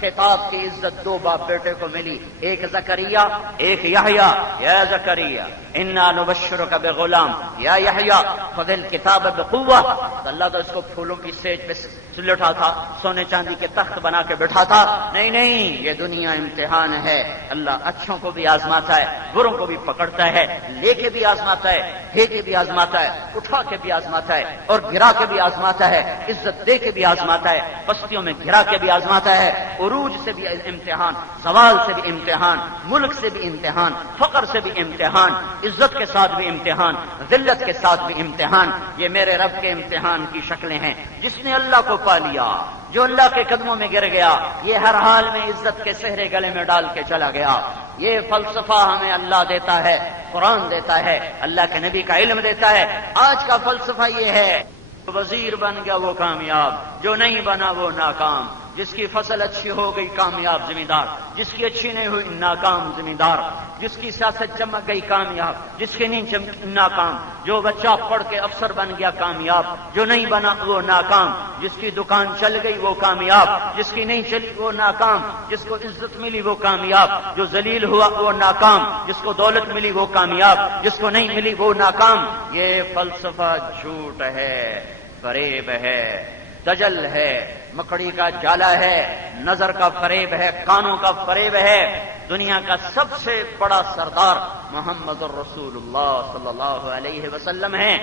خطاب کی عزت 2 باپ بیٹے کو ملی، ایک زکریا ایک یحییٰ۔ یا زکریا انا نبشرک بغلام یا یحییٰ خذ الکتاب بقوہ۔ تو اللہ تو اس کو پھولوں کی سیج پہ سلٹا تھا، سونے چاندی کے تخت بنا کے بٹھا تھا، نہیں، یہ دنیا امتحان ہے۔ اللہ اچھوں کو بھی آزماتا ہے، بروں کو بھی پکڑتا ہے، لے کے بھی آزماتا ہے، دے کے بھی آزماتا ہے، اٹھا کے بھی آزماتا ہے اور گرا کے بھی آزماتا ہے، عزت دے کے بھی آزماتا ہے، بستیوں میں گرا کے بھی آزماتا ہے، عروج سے بھی امتحان، زوال سے بھی امتحان، ملک سے بھی امتحان، فقر سے بھی امتحان، عزت کے ساتھ بھی امتحان، ذلت کے ساتھ بھی امتحان۔ یہ میرے رب کے امتحان کی شکلیں ہیں۔ جس نے اللہ کو پا لیا، جو اللہ کے قدموں میں گر گیا، یہ ہر حال میں عزت کے صحرے گلے میں ڈال کے چلا گیا۔ یہ فلسفہ ہمیں اللہ دیتا ہے، قرآن دیتا ہے، اللہ کے نبی کا علم دیتا ہے۔ آج کا فلسفہ یہ ہے، وزیر بن گیا وہ کامیاب، جو نہیں بنا وہ ناکام، جس کی فصل اچھی ہو گئی کامیاب زمیندار، جس کی اچھی نہیں ہوئی ناکام زمیندار، جس کی سیاست چمک گئی کامیاب، جس کی نہیں ناکام، جو بچہ پڑھ کے افسر بن گیا کامیاب، جو نہیں بنا وہ ناکام، جس کی دکان چل گئی وہ کامیاب، جس کی نہیں چلی وہ ناکام، جس کو عزت ملی وہ کامیاب، جو ذلیل ہوا وہ ناکام، جس کو دولت ملی وہ کامیاب، جس کو نہیں ملی وہ ناکام۔ یہ فلسفہ جھوٹ ہے، فریب ہے، دجل ہے، مکڑی کا جالا ہے، نظر کا فریب ہے، کانوں کا فریب ہے۔ دنیا کا سب سے بڑا سردار محمد الرسول اللہ صلی اللہ علیہ وسلم ہے،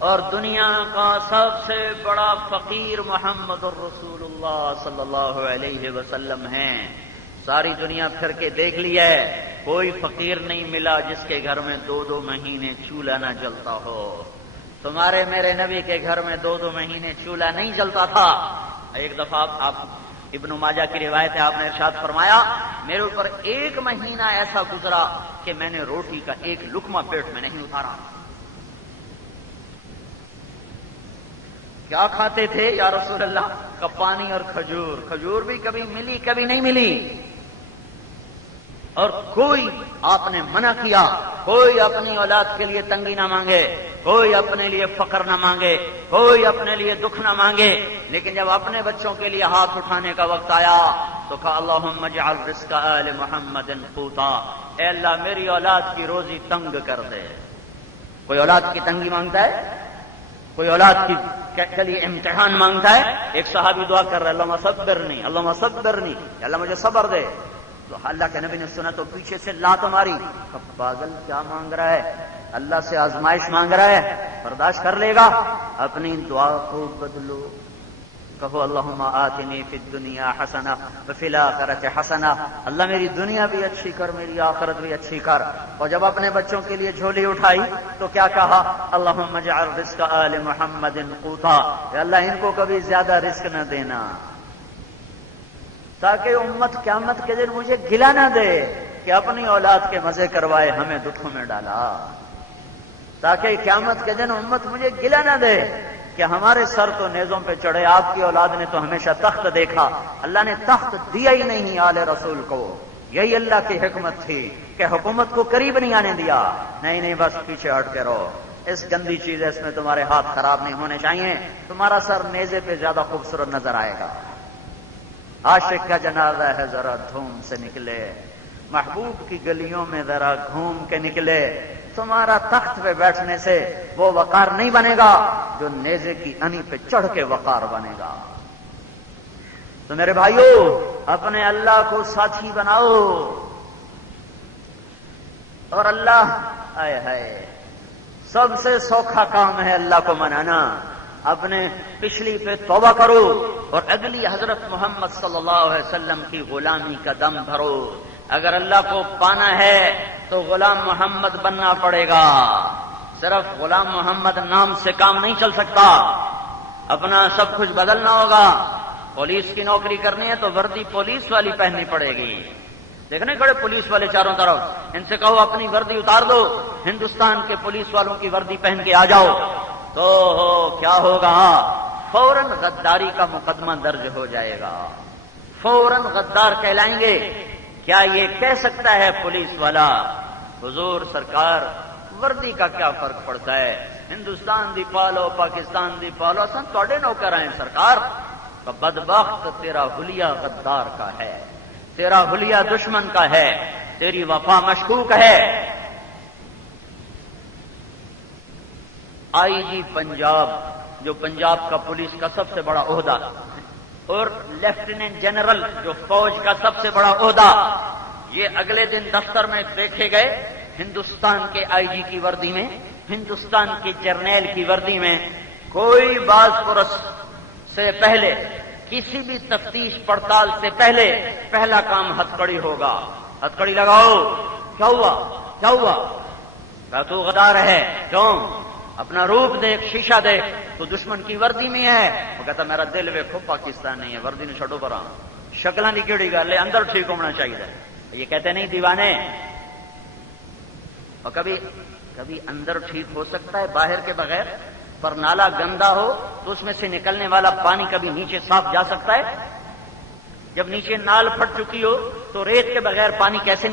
اور دنیا کا سب سے بڑا فقیر محمد الرسول اللہ صلی اللہ علیہ وسلم ہے۔ ساری دنیا پھر کے دیکھ لیا ہے، کوئی فقیر نہیں ملا جس کے گھر میں 2 مہینے چولہا نہ جلتا ہو۔ تمہارے میرے نبی کے گھر میں 2 مہینے چولہا نہیں جلتا تھا۔ ایک دفعہ آپ ابن ماجہ کی روایت ہے، آپ نے ارشاد فرمایا میرے اوپر 1 مہینہ ایسا گزرا کہ میں نے روٹی کا 1 لقمہ پیٹ میں نہیں اتارا۔ کیا کھاتے تھے یا رسول اللہ؟ پانی اور کھجور، کھجور بھی کبھی ملی کبھی نہیں ملی، اور کوئی آپ نے منع کیا، کوئی اپنی اولاد کے لیے تنگی نہ مانگے، کوئی اپنے لیے فقر نہ مانگے، کوئی اپنے لیے دکھ نہ مانگے، لیکن جب اپنے بچوں کے لیے ہاتھ اٹھانے کا وقت آیا تو کہا اللہم اجعل رزق آل محمد قوتا، اے اللہ میری اولاد کی روزی تنگ کر دے۔ کوئی اولاد کی تنگی مانگتا ہے؟ کوئی اولاد کے لیے امتحان مانگتا ہے؟ ایک صحابی دعا کر رہا ہے اللہم صبرنی، اللہم صبرنی، اللہ مجھے صبر دے۔ تو اللہ کے نبی نے سنا تو پیچھے سے لات ماری، پاگل کیا مانگ رہا ہے؟ اللہ سے آزمائش مانگ رہا ہے، برداشت کر لے گا؟ اپنی دعا کو بدلو، کہو اللہم آتنی فی الدنیا حسنہ وفی الآخرۃ حسنہ، اللہ میری دنیا بھی اچھی کر، میری آخرت بھی اچھی کر۔ اور جب اپنے بچوں کے لیے جھولی اٹھائی تو کیا کہا؟ اللہم اجعل رزق آل محمد قوتا، اے اللہ ان کو کبھی زیادہ رزق نہ دینا، تاکہ امت قیامت کے دن مجھے گلا نہ دے، کہ اپنی اولاد کے مزے کروائے ہمیں دکھوں میں ڈالا، تاکہ قیامت کے دن امت مجھے گلہ نہ دے کہ ہمارے سر تو نیزوں پہ چڑھے، آپ کی اولاد نے تو ہمیشہ تخت دیکھا، اللہ نے تخت دیا ہی نہیں آل رسول کو۔ یہی اللہ کی حکمت تھی کہ حکومت کو قریب نہیں آنے دیا، نہیں بس پیچھے ہٹ کے رہو، اس گندی چیز ہے، اس میں تمہارے ہاتھ خراب نہیں ہونے چاہیے، تمہارا سر نیزے پہ زیادہ خوبصورت نظر آئے گا۔ عاشق کا جنازہ ہے ذرا دھوم سے نکلے، محبوب کی گلیوں میں ذرا گھوم کے نکلے، تمہارا تخت پہ بیٹھنے سے وہ وقار نہیں بنے گا جو نیزے کی انی پہ چڑھ کے وقار بنے گا۔ تو میرے بھائیو، اپنے اللہ کو ساتھی بناؤ، اور اللہ آئے ہائے سب سے سوکھا کام ہے اللہ کو منانا۔ اپنے پچھلی پہ توبہ کرو اور اگلی حضرت محمد صلی اللہ علیہ وسلم کی غلامی کا دم بھرو۔ اگر اللہ کو پانا ہے تو غلام محمد بننا پڑے گا، صرف غلام محمد نام سے کام نہیں چل سکتا، اپنا سب کچھ بدلنا ہوگا۔ پولیس کی نوکری کرنی ہے تو وردی پولیس والی پہننی پڑے گی، دیکھنے کھڑے پولیس والے چاروں طرف، ان سے کہو اپنی وردی اتار دو، ہندوستان کے پولیس والوں کی وردی پہن کے آ جاؤ، تو کیا ہوگا؟ فوراً غداری کا مقدمہ درج ہو جائے گا، فوراً غدار کہلائیں گے۔ کیا یہ کہہ سکتا ہے پولیس والا حضور سرکار وردی کا کیا فرق پڑتا ہے، ہندوستان دی پالو پاکستان دی پالو، سن توڑے نوکر ہیں سرکار، بدبخت تیرا حلیہ غدار کا ہے، تیرا حلیہ دشمن کا ہے، تیری وفا مشکوک ہے۔ آئی جی پنجاب، جو پنجاب کا پولیس کا سب سے بڑا عہدہ، اور لیفٹیننٹ جنرل جو فوج کا سب سے بڑا عہدہ، یہ اگلے دن دفتر میں دیکھے گئے ہندوستان کے آئی جی کی وردی میں، ہندوستان کے جرنیل کی وردی میں۔ کوئی باز پرس سے پہلے، کسی بھی تفتیش پڑتال سے پہلے پہلا کام ہتھکڑی ہوگا، ہتھکڑی لگاؤ۔ کیا ہوا؟ کیا ہوا؟ کہا تو غدار ہے، کیوں؟ اپنا روپ دیکھ، شیشہ دیکھ، تو دشمن کی وردی میں ہے۔ وہ کہتا میرا دل ویکھو پاکستان نہیں ہے، وردی نے چھڑو پر شکلاں دی کیڑی گل ہے، اندر ٹھیک ہونا چاہیے۔ یہ کہتے نہیں دیوانے، اور کبھی اندر ٹھیک ہو سکتا ہے باہر کے بغیر، پر نالا گندا ہو تو اس میں سے نکلنے والا پانی کبھی نیچے صاف جا سکتا ہے؟ جب نیچے نال پھٹ چکی ہو تو ریت کے بغیر پانی کیسے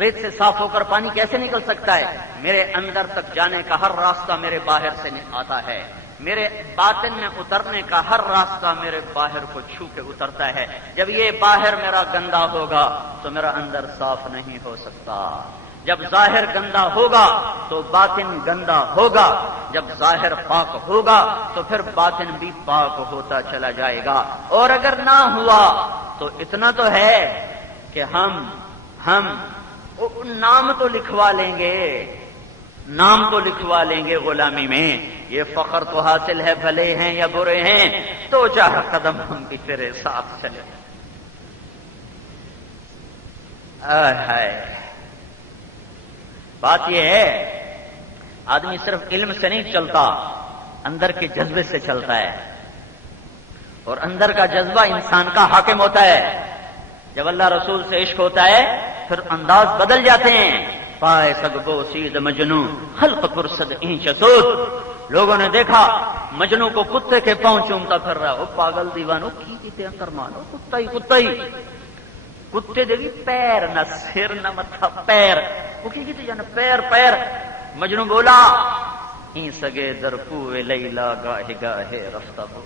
ریت سے صاف ہو کر پانی کیسے نکل سکتا ہے؟ میرے اندر تک جانے کا ہر راستہ میرے باہر سے آتا ہے، میرے باطن میں اترنے کا ہر راستہ میرے باہر کو چھو کے اترتا ہے۔ جب یہ باہر میرا گندا ہوگا تو میرا اندر صاف نہیں ہو سکتا۔ جب ظاہر گندا ہوگا تو باطن گندا ہوگا، جب ظاہر پاک ہوگا تو پھر باطن بھی پاک ہوتا چلا جائے گا۔ اور اگر نہ ہوا تو اتنا تو ہے کہ ہم نام تو لکھوا لیں گے، نام تو لکھوا لیں گے غلامی میں، یہ فخر تو حاصل ہے بھلے ہیں یا برے ہیں، تو 4 قدم ہم بھی تیرے ساتھ چلے۔ ہائے، بات یہ ہے آدمی صرف علم سے نہیں چلتا، اندر کے جذبے سے چلتا ہے، اور اندر کا جذبہ انسان کا حاکم ہوتا ہے۔ جب اللہ رسول سے عشق ہوتا ہے پھر انداز بدل جاتے ہیں۔ پائے سگبو سید مجنو خلق پرسد اینچ سود، لوگوں نے دیکھا مجنو کو کتے کے پاؤں چومتا پھر رہا، وہ پاگل دیوانو کی کیتے کرمانو، کتا ہی کتے دے بھی پیر نہ سر نہ متھا، پیر وہ کی کیتے جانا، پیر۔ مجنو بولا این سگے در کوئے لیلا گاہے گاہے رفتہ ہو،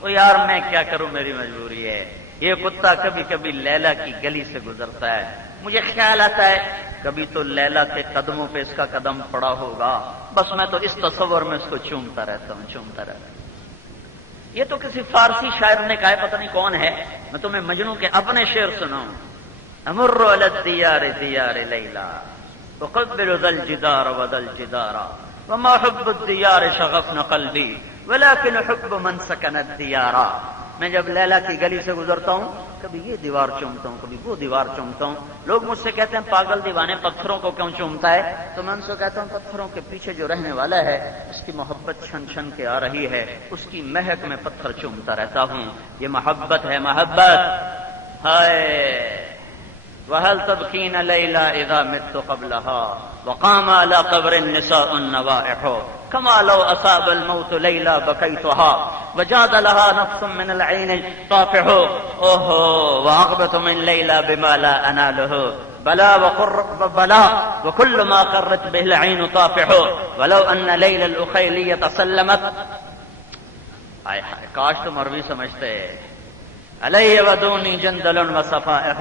وہ یار میں کیا کروں، میری مجبوری ہے، یہ کتا کبھی کبھی لیلا کی گلی سے گزرتا ہے، مجھے خیال آتا ہے کبھی تو لیلا کے قدموں پہ اس کا قدم پڑا ہوگا، بس میں تو اس تصور میں اس کو چومتا رہتا ہوں۔ یہ تو کسی فارسی شاعر نے کہا ہے، پتہ نہیں کون ہے، میں تمہیں مجنو کے اپنے شعر سناؤں۔ امر علی الدیار دیار لیلا اقبل ذا الجدار وذا الجدار وما حب الدیار شغفن قلبی ولكن حب من سکن الدیار۔ میں جب لیلا کی گلی سے گزرتا ہوں کبھی یہ دیوار چومتا ہوں، کبھی وہ دیوار چومتا ہوں۔ لوگ مجھ سے کہتے ہیں پاگل دیوانے پتھروں کو کیوں چومتا ہے؟ تو میں ان سے کہتا ہوں پتھروں کے پیچھے جو رہنے والا ہے اس کی محبت چھن چھن کے آ رہی ہے، اس کی مہک میں پتھر چومتا رہتا ہوں، یہ محبت ہے، محبت۔ ہائے وهل تبكين ليلى إذا مت قبلها وقام على قبر النساء النوائح كما لو أصاب الموت ليلى بكيتها وجاد لها نفس من العين طافح وأغبت من ليلى بما لا أناله بلا وكل ما قرت به العين طافح ولو أن ليلى الأخيلية سلمت. کاش تم عربی سمجھتے. علیہ ودونی جندل وصفائح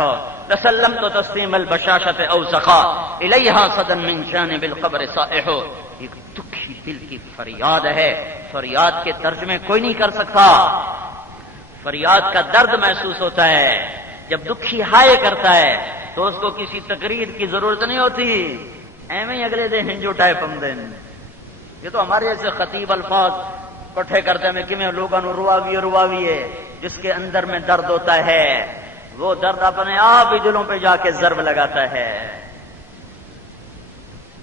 لسلمت تسلیم البشاشة او سخا الیہا صدا من جانب القبر صائح. ایک دکھی دل کی فریاد ہے، فریاد کے ترجمے کوئی نہیں کر سکتا. فریاد کا درد محسوس ہوتا ہے جب دکھی ہائے کرتا ہے تو اس کو کسی تقریر کی ضرورت نہیں ہوتی. ایویں اگلے دن ہنجو ٹائپ ہم دن. یہ تو ہمارے ایسے خطیب الفاظ پٹھے کرتے ہیں کہ میں لوگوں نے رواوی ہے جس کے اندر میں درد ہوتا ہے، وہ درد اپنے آپ ہی دلوں پہ جا کے ضرب لگاتا ہے.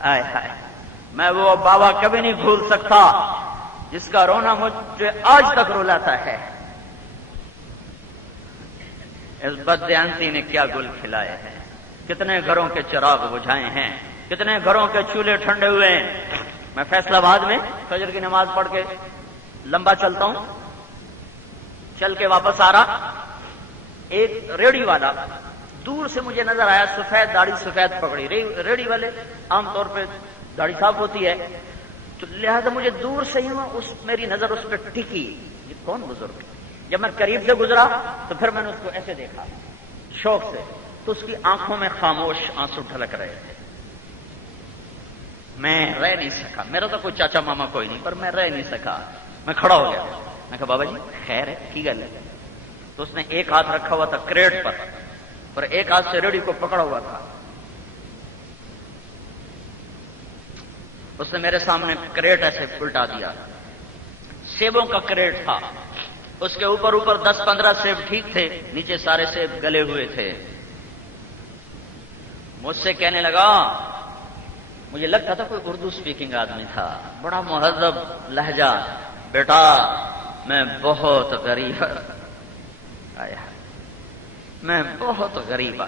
آئے ہائے، میں وہ بابا کبھی نہیں بھول سکتا جس کا رونا مجھے آج تک رلاتا ہے. اس بددیانتی نے کیا گل کھلائے ہیں، کتنے گھروں کے چراغ بجھائے ہیں، کتنے گھروں کے چولہے ٹھنڈے ہوئے ہیں. میں فیصلہ آباد میں فجر کی نماز پڑھ کے لمبا چلتا ہوں، چل کے واپس آ رہا، ایک ریڑھی والا دور سے مجھے نظر آیا، سفید داڑھی سفید پکڑی. ریڑھی والے عام طور پہ داڑھی صاف ہوتی ہے تو لہذا مجھے دور سے ہی میری نظر اس پہ ٹکی. یہ کون بزرگ ہے؟ جب میں قریب سے گزرا تو پھر میں نے اس کو ایسے دیکھا شوق سے، تو اس کی آنکھوں میں خاموش آنسو ڈھلک رہے تھے. میں رہ نہیں سکا، میرا تو کوئی چاچا ماما کوئی نہیں، پر میں رہ نہیں سکا. میں کھڑا ہو گیا. میں کہا بابا جی خیر ہے کی گل ہے؟ تو اس نے ایک ہاتھ رکھا ہوا تھا کریٹ پر اور ایک ہاتھ سے ریڑھی کو پکڑا ہوا تھا. اس نے میرے سامنے کریٹ ایسے پلٹا دیا. سیبوں کا کریٹ تھا، اس کے اوپر 10-15 سیب ٹھیک تھے، نیچے سارے سیب گلے ہوئے تھے. مجھ سے کہنے لگا، مجھے لگتا تھا کوئی اردو سپیکنگ آدمی تھا، بڑا مہذب لہجہ، بیٹا میں بہت غریب میں بہت غریب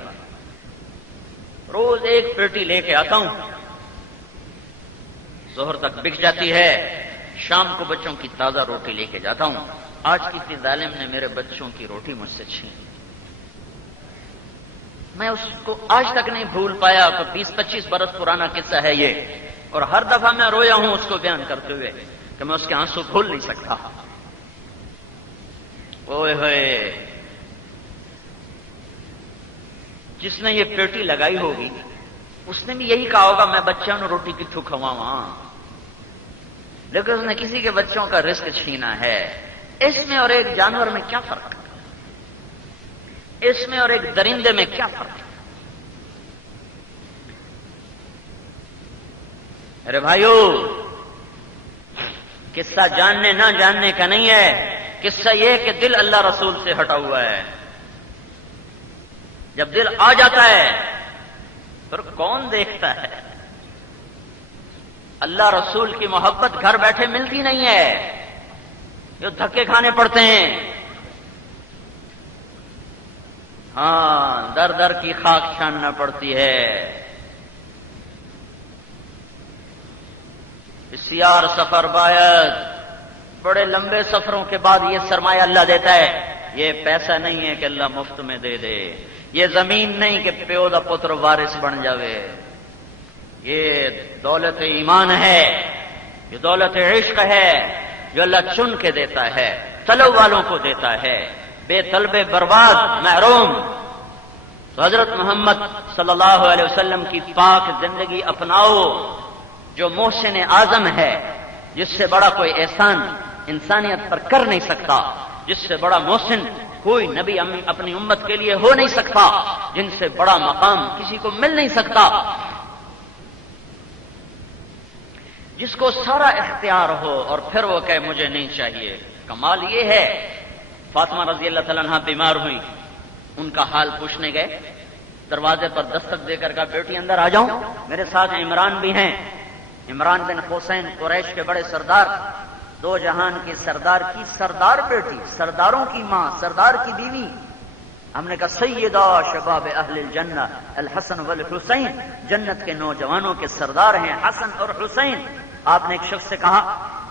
روز ایک پیٹی لے کے آتا ہوں، ظہر تک بک جاتی ہے، شام کو بچوں کی تازہ روٹی لے کے جاتا ہوں. آج کسی ظالم نے میرے بچوں کی روٹی مجھ سے چھین. میں اس کو آج تک نہیں بھول پایا. تو 20-25 برس پرانا قصہ ہے یہ، اور ہر دفعہ میں رویا ہوں اس کو بیان کرتے ہوئے کہ میں اس کے آنسو بھول نہیں سکتا. اوئے ہوئے، جس نے یہ پیٹی لگائی ہوگی اس نے بھی یہی کہا ہوگا میں بچوں نے روٹی کتوں کھواواں، لیکن اس نے کسی کے بچوں کا رزق چھینا ہے. اس میں اور ایک جانور میں کیا فرق ہے؟ اس میں اور ایک درندے میں کیا فرق ہے؟ ارے بھائیو، قصہ جاننے نہ جاننے کا نہیں ہے، قصہ یہ کہ دل اللہ رسول سے ہٹا ہوا ہے. جب دل آ جاتا ہے پھر کون دیکھتا ہے؟ اللہ رسول کی محبت گھر بیٹھے ملتی نہیں ہے، جو دھکے کھانے پڑتے ہیں. ہاں، در در کی خاک چھاننا پڑتی ہے. بسیار سفر باید، بڑے لمبے سفروں کے بعد یہ سرمایہ اللہ دیتا ہے. یہ پیسہ نہیں ہے کہ اللہ مفت میں دے دے، یہ زمین نہیں کہ پیو دا پتر وارث بن جاوے. یہ دولت ایمان ہے، یہ دولت عشق ہے جو اللہ چن کے دیتا ہے، طلب والوں کو دیتا ہے، بے طلب برباد محروم. تو حضرت محمد صلی اللہ علیہ وسلم کی پاک زندگی اپناؤ، جو محسن اعظم ہے، جس سے بڑا کوئی احسان انسانیت پر کر نہیں سکتا، جس سے بڑا محسن کوئی نبی اپنی امت کے لیے ہو نہیں سکتا، جن سے بڑا مقام کسی کو مل نہیں سکتا، جس کو سارا اختیار ہو اور پھر وہ کہے مجھے نہیں چاہیے. کمال یہ ہے، فاطمہ رضی اللہ تعالیٰ عنہ بیمار ہوئی، ان کا حال پوچھنے گئے، دروازے پر دستک دے کر کہا بیٹی اندر آ جاؤں. میرے ساتھ عمران بھی ہیں، عمران بن حسین، قریش کے بڑے سردار، دو جہان کی سردار کی سردار بیٹی، سرداروں کی ماں، سردار کی بیوی. ہم نے کہا سیدہ شباب اہل الجنہ الحسن والحسین، جنت کے نوجوانوں کے سردار ہیں حسن اور حسین۔ آپ نے ایک شخص سے کہا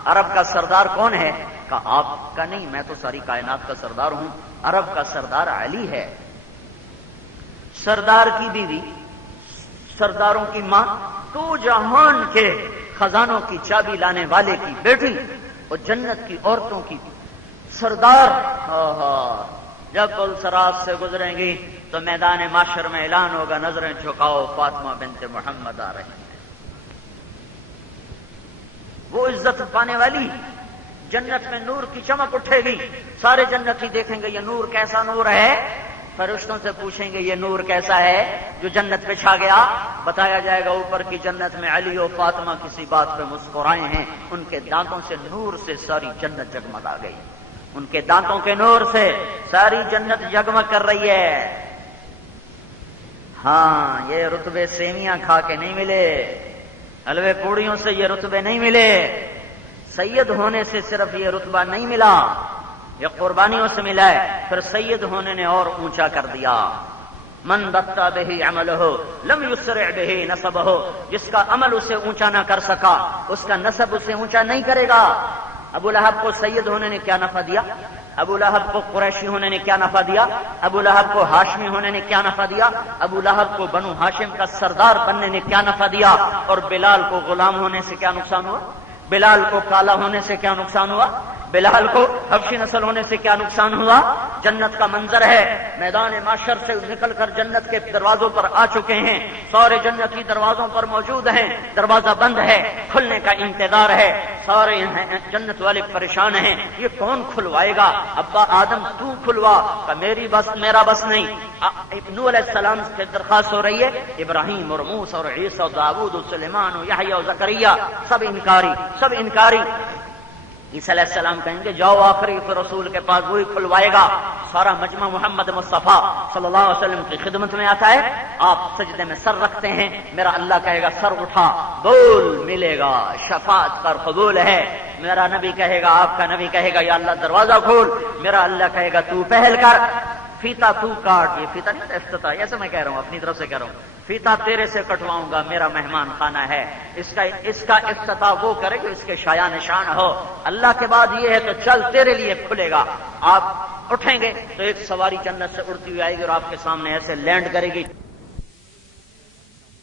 عرب کا سردار کون ہے؟ کہا آپ کا نہیں، میں تو ساری کائنات کا سردار ہوں، عرب کا سردار علی ہے۔ سردار کی بیوی، سرداروں کی ماں، تو جہان کے خزانوں کی چابی لانے والے کی بیٹی اور جنت کی عورتوں کی سردار، جب پل صراط سے گزریں گی تو میدان معاشر میں اعلان ہوگا نظریں جھکاؤ فاطمہ بنت محمد آ رہی ہیں۔ وہ عزت پانے والی جنت میں نور کی چمک اٹھے گی، سارے جنتی دیکھیں گے یہ نور کیسا نور ہے، فرشتوں سے پوچھیں گے یہ نور کیسا ہے جو جنت پہ چھا گیا، بتایا جائے گا اوپر کی جنت میں علی و فاطمہ کسی بات پہ مسکرائے ہیں، ان کے دانتوں سے نور سے ساری جنت جگمگا گئی، ان کے دانتوں کے نور سے ساری جنت جگمگ کر رہی ہے۔ ہاں یہ رتبے سیویاں کھا کے نہیں ملے، حلوے پوڑیوں سے یہ رتبے نہیں ملے، سید ہونے سے صرف یہ رتبہ نہیں ملا، یہ قربانیوں سے ملا ہے، پھر سید ہونے نے اور اونچا کر دیا۔ من بطا بہ عملہ لم یسرع بہ نسبہ، جس کا عمل اسے اونچا نہ کر سکا اس کا نسب اسے اونچا نہیں کرے گا۔ ابو لہب کو سید ہونے نے کیا نفع دیا؟ ابو لہب کو قریشی ہونے نے کیا نفع دیا؟ ابو لہب کو ہاشمی ہونے نے کیا نفع دیا؟ ابو لہب کو بنو ہاشم کا سردار بننے نے کیا نفع دیا؟ اور بلال کو غلام ہونے سے کیا نقصان ہوا؟ بلال کو کالا ہونے سے کیا نقصان ہوا؟ بلال کو حبشی نسل ہونے سے کیا نقصان ہوا؟ جنت کا منظر ہے، میدان معاشر سے نکل کر جنت کے دروازوں پر آ چکے ہیں، سارے جنتی دروازوں پر موجود ہیں، دروازہ بند ہے، کھلنے کا انتظار ہے، سارے جنت والے پریشان ہیں، یہ کون کھلوائے گا؟ ابا آدم تو کھلوا، کہ میری بس میرا بس نہیں۔ نوح علیہ السلام سے درخواست ہو رہی ہے، ابراہیم اور موسیٰ اور عیسیٰ اور داؤد اور سلیمان اور یحییٰ اور زکریا سب انکاری۔ عیسیٰ علیہ السلام کہیں گے جاؤ آخری رسول کے پاس، وہی کھلوائے گا۔ سارا مجمع محمد مصطفیٰ صلی اللہ علیہ وسلم کی خدمت میں آتا ہے، آپ سجدے میں سر رکھتے ہیں، میرا اللہ کہے گا سر اٹھا، بول، ملے گا، شفاعت پر قبول ہے۔ میرا نبی کہے گا، آپ کا نبی کہے گا یا اللہ دروازہ کھول، میرا اللہ کہے گا تو پہل کر، فیتا تو کاٹ، یہ فیتا نہیں افتتاح، ایسے میں کہہ رہا ہوں، اپنی طرف سے کہہ رہا ہوں، فیتا تیرے سے کٹواؤں گا، میرا مہمان خانہ ہے، اس کا افتتاح وہ کرے کہ اس کے شایان نشان ہو، اللہ کے بعد یہ ہے تو چل تیرے لیے کھلے گا۔ آپ اٹھیں گے تو ایک سواری جنت سے اڑتی ہوئی آئے گی اور آپ کے سامنے ایسے لینڈ کرے گی،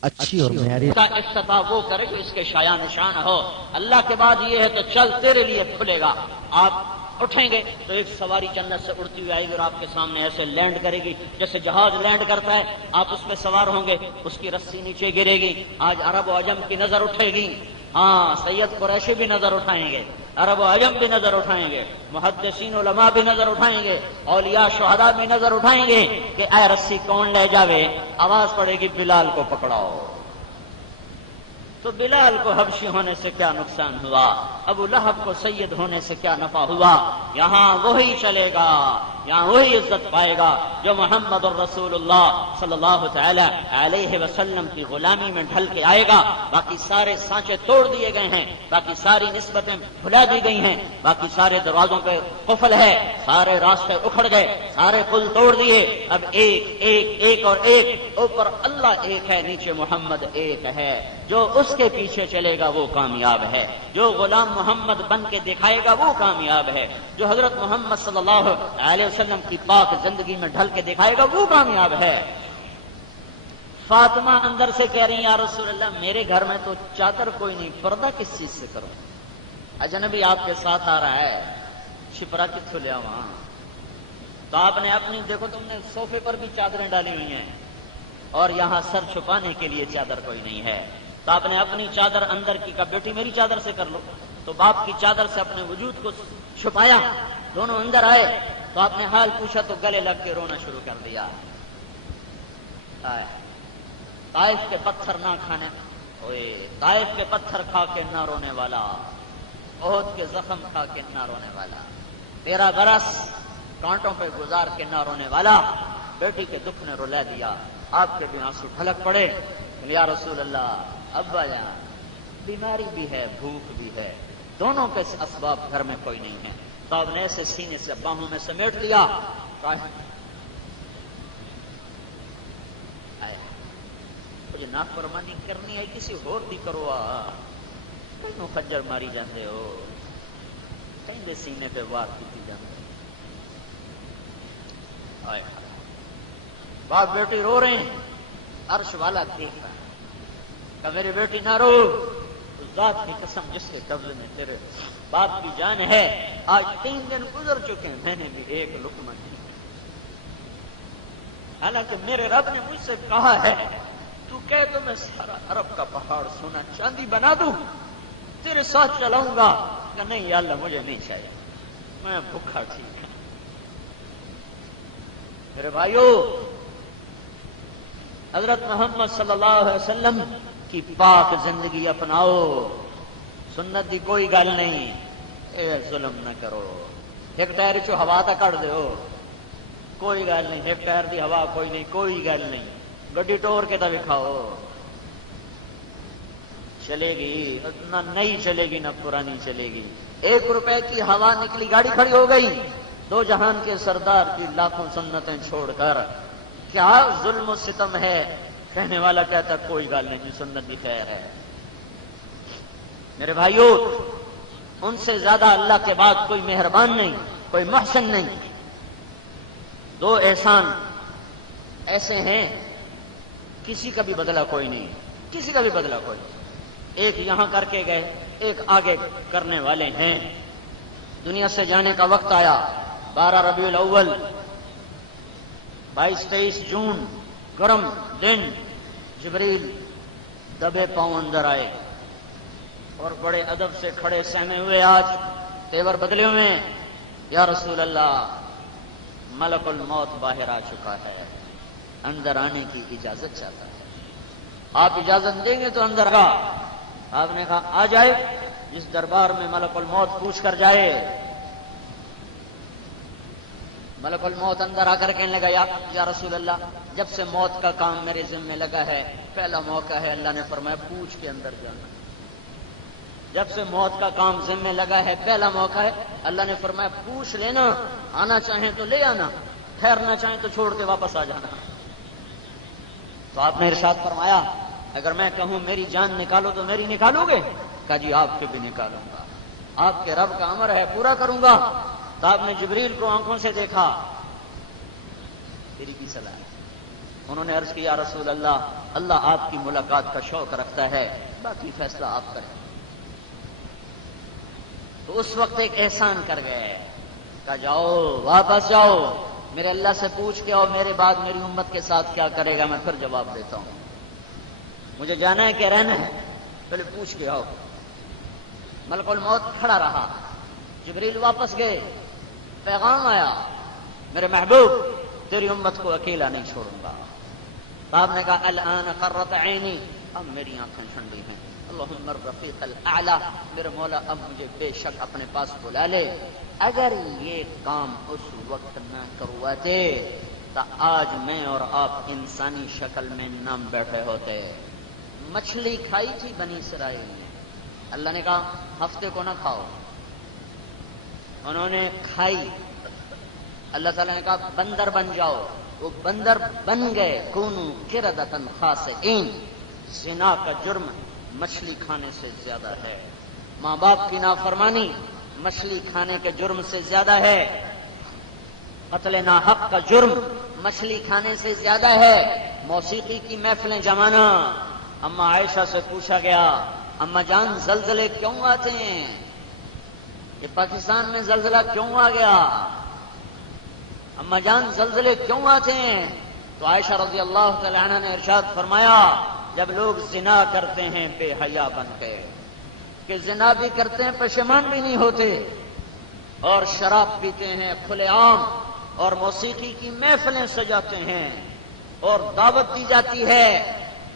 اچھی اور معیاری، اس کا افتتاح وہ کرے کہ اس کے شایان نشان ہو، اللہ کے بعد یہ ہے تو چل تیرے لیے کھلے گا۔ آپ اٹھیں گے تو ایک سواری جنت سے اڑتی ہوئی آئے گی اور آپ کے سامنے ایسے لینڈ کرے گی جیسے جہاز لینڈ کرتا ہے، آپ اس پہ سوار ہوں گے، اس کی رسی نیچے گرے گی، آج عرب و عجم کی نظر اٹھے گی، ہاں سید قریشی بھی نظر اٹھائیں گے، عرب و عجم بھی نظر اٹھائیں گے، محدثین علماء بھی نظر اٹھائیں گے، اولیاء شہداء بھی نظر اٹھائیں گے کہ اے رسی کون لے جاوے، آواز پڑے گی بلال کو پکڑاؤ۔ تو بلال کو حبشی ہونے سے کیا نقصان ہوا؟ ابو لہب کو سید ہونے سے کیا نفع ہوا؟ یہاں وہی چلے گا، یہاں وہی عزت پائے گا جو محمد الرسول اللہ صلی اللہ تعالی علیہ وسلم کی غلامی میں ڈھل کے آئے گا۔ باقی سارے سانچے توڑ دیے گئے ہیں، باقی ساری نسبتیں بھلا دی گئی ہیں، باقی سارے دروازوں پہ قفل ہے، سارے راستے اکھڑ گئے، سارے پل توڑ دیے، اب ایک اور ایک، اوپر اللہ ایک ہے، نیچے محمد ایک ہے، جو اس کے پیچھے چلے گا وہ کامیاب ہے، جو غلام محمد بن کے دکھائے گا وہ کامیاب ہے، جو حضرت محمد صلی اللہ علیہ وسلم کی پاک زندگی میں ڈھل کے دکھائے گا وہ کامیاب ہے۔ فاطمہ اندر سے کہہ رہی ہیں یا رسول اللہ میرے گھر میں تو چادر کوئی نہیں، پردہ کس چیز سے کروں؟ اجنبی آپ کے ساتھ آ رہا ہے، چھپرا کتوں لیا وہاں؟ تو آپ نے اپنی، دیکھو تم نے صوفے پر بھی چادریں ڈالی ہوئی ہیں اور یہاں سر چھپانے کے لیے چادر کوئی نہیں ہے، تو آپ نے اپنی چادر اندر کی، کہا بیٹی میری چادر سے کر لو، تو باپ کی چادر سے اپنے وجود کو چھپایا، دونوں اندر آئے تو آپ نے حال پوچھا تو گلے لگ کے رونا شروع کر دیا۔ طائف کے پتھر نہ کھانے، طائف کے پتھر کھا کے نہ رونے والا، احد کے زخم کھا کے نہ رونے والا، 13 برس کانٹوں پہ گزار کے نہ رونے والا، بیٹی کے دکھ نے رلا دیا، آپ کے بھی آنسو ڈھلک پڑے، یا رسول اللہ ابا جان بیماری بھی ہے، بھوک بھی ہے، دونوں کے اسباب گھر میں کوئی نہیں ہے، تو آپ نے ایسے سینے سے باہوں میں سمیٹ لیا، مجھے نافرمانی کرنی ہے کسی اور دی کرو تینوں خجر ماری جاندے ہو کہیں سینے پہ وار کی جاندے آئے باپ بیٹی رو رہے ہیں عرش والا دیکھ رہا ہے کہ میری بیٹی نہ رو اس ذات کی قسم جس کے قبضے میں تیرے باپ کی جان ہے آج 3 دن گزر چکے ہیں میں نے بھی ایک لقمہ نہیں حالانکہ میرے رب نے مجھ سے کہا ہے تو کہہ تو میں سارا عرب کا پہاڑ سونا چاندی بنا دوں تیرے ساتھ چلاؤں گا کہ نہیں یا اللہ مجھے نہیں چاہیے میں بھوکا ٹھیک ہے میرے بھائیو حضرت محمد صلی اللہ علیہ وسلم کی پاک زندگی اپناؤ سنت دی کوئی گل نہیں اے ظلم نہ کرو ایک ٹائر چو ہوا تا کٹ دیو کوئی گل نہیں ایک ٹائر دی ہوا کوئی نہیں کوئی گل نہیں گڈی ٹور کے تا دکھاؤ چلے گی نہ نئی چلے گی نہ پرانی چلے گی 1 روپے کی ہوا نکلی گاڑی کھڑی ہو گئی 2 جہان کے سردار کی لاکھوں سنتیں چھوڑ کر کیا ظلم و ستم ہے کہنے والا کہتا کوئی گل نہیں جی سنت بھی خیر ہے میرے بھائیو ان سے زیادہ اللہ کے بعد کوئی مہربان نہیں کوئی محسن نہیں 2 احسان ایسے ہیں کسی کا بھی بدلہ کوئی نہیں کسی کا بھی بدلہ کوئی نہیں ایک یہاں کر کے گئے ایک آگے کرنے والے ہیں دنیا سے جانے کا وقت آیا 12 ربیع الاول 22-23 جون گرم دن جبریل دبے پاؤں اندر آئے اور بڑے ادب سے کھڑے سہمے ہوئے آج تیور بدلے ہوئے یا رسول اللہ ملک الموت باہر آ چکا ہے اندر آنے کی اجازت چاہتا ہے آپ اجازت دیں گے تو اندر آ آپ نے کہا آ جائے جس دربار میں ملک الموت پوچھ کر جائے ملک الموت اندر آ کر کہنے لگا یا رسول اللہ جب سے موت کا کام میرے ذمہ لگا ہے پہلا موقع ہے اللہ نے فرمایا پوچھ کے اندر جانا جب سے موت کا کام ذمہ لگا ہے پہلا موقع ہے اللہ نے فرمایا پوچھ لینا آنا چاہیں تو لے آنا ٹھہرنا چاہیں تو چھوڑ کے واپس آ جانا تو آپ نے ارشاد فرمایا اگر میں کہوں میری جان نکالو تو میری نکالو گے کہا جی آپ کے بھی نکالوں گا آپ کے رب کا امر ہے پورا کروں گا تو آپ نے جبریل کو آنکھوں سے دیکھا تیری بھی صلاح ہے انہوں نے عرض کیا رسول اللہ اللہ آپ کی ملاقات کا شوق رکھتا ہے باقی فیصلہ آپ کریں تو اس وقت ایک احسان کر گئے کہا جاؤ واپس جاؤ میرے اللہ سے پوچھ کے آؤ میرے بعد میری امت کے ساتھ کیا کرے گا میں پھر جواب دیتا ہوں مجھے جانا ہے کہ رہنا ہے پہلے پوچھ کے آؤ ملک الموت کھڑا رہا جبریل واپس گئے پیغام آیا میرے محبوب تیری امت کو اکیلا نہیں چھوڑوں گا آپ نے کہا الان قرت عینی اب میری آنکھیں ٹھنڈی ہیں اللہم الرفیق الاعلی میرے مولا اب مجھے بے شک اپنے پاس بلا لے اگر یہ کام اس وقت نہ کرواتے تو آج میں اور آپ انسانی شکل میں نہ بیٹھے ہوتے مچھلی کھائی تھی بنی اسرائیل نے اللہ نے کہا ہفتے کو نہ کھاؤ انہوں نے کھائی اللہ تعالیٰ نے کہا بندر بن جاؤ وہ بندر بن گئے کونو قردۃ خاسئین زنا کا جرم مچھلی کھانے سے زیادہ ہے ماں باپ کی نافرمانی مچھلی کھانے کے جرم سے زیادہ ہے قتل ناحق کا جرم مچھلی کھانے سے زیادہ ہے موسیقی کی محفلیں جمانا اما عائشہ سے پوچھا گیا اما جان زلزلے کیوں آتے ہیں یہ پاکستان میں زلزلہ کیوں آ گیا اما جان زلزلے کیوں آتے ہیں تو عائشہ رضی اللہ تعالی عنہ نے ارشاد فرمایا جب لوگ زنا کرتے ہیں بے حیا بن کے کہ زنا بھی کرتے ہیں پشیمان بھی نہیں ہوتے اور شراب پیتے ہیں کھلے عام اور موسیقی کی محفلیں سجاتے ہیں اور دعوت دی جاتی ہے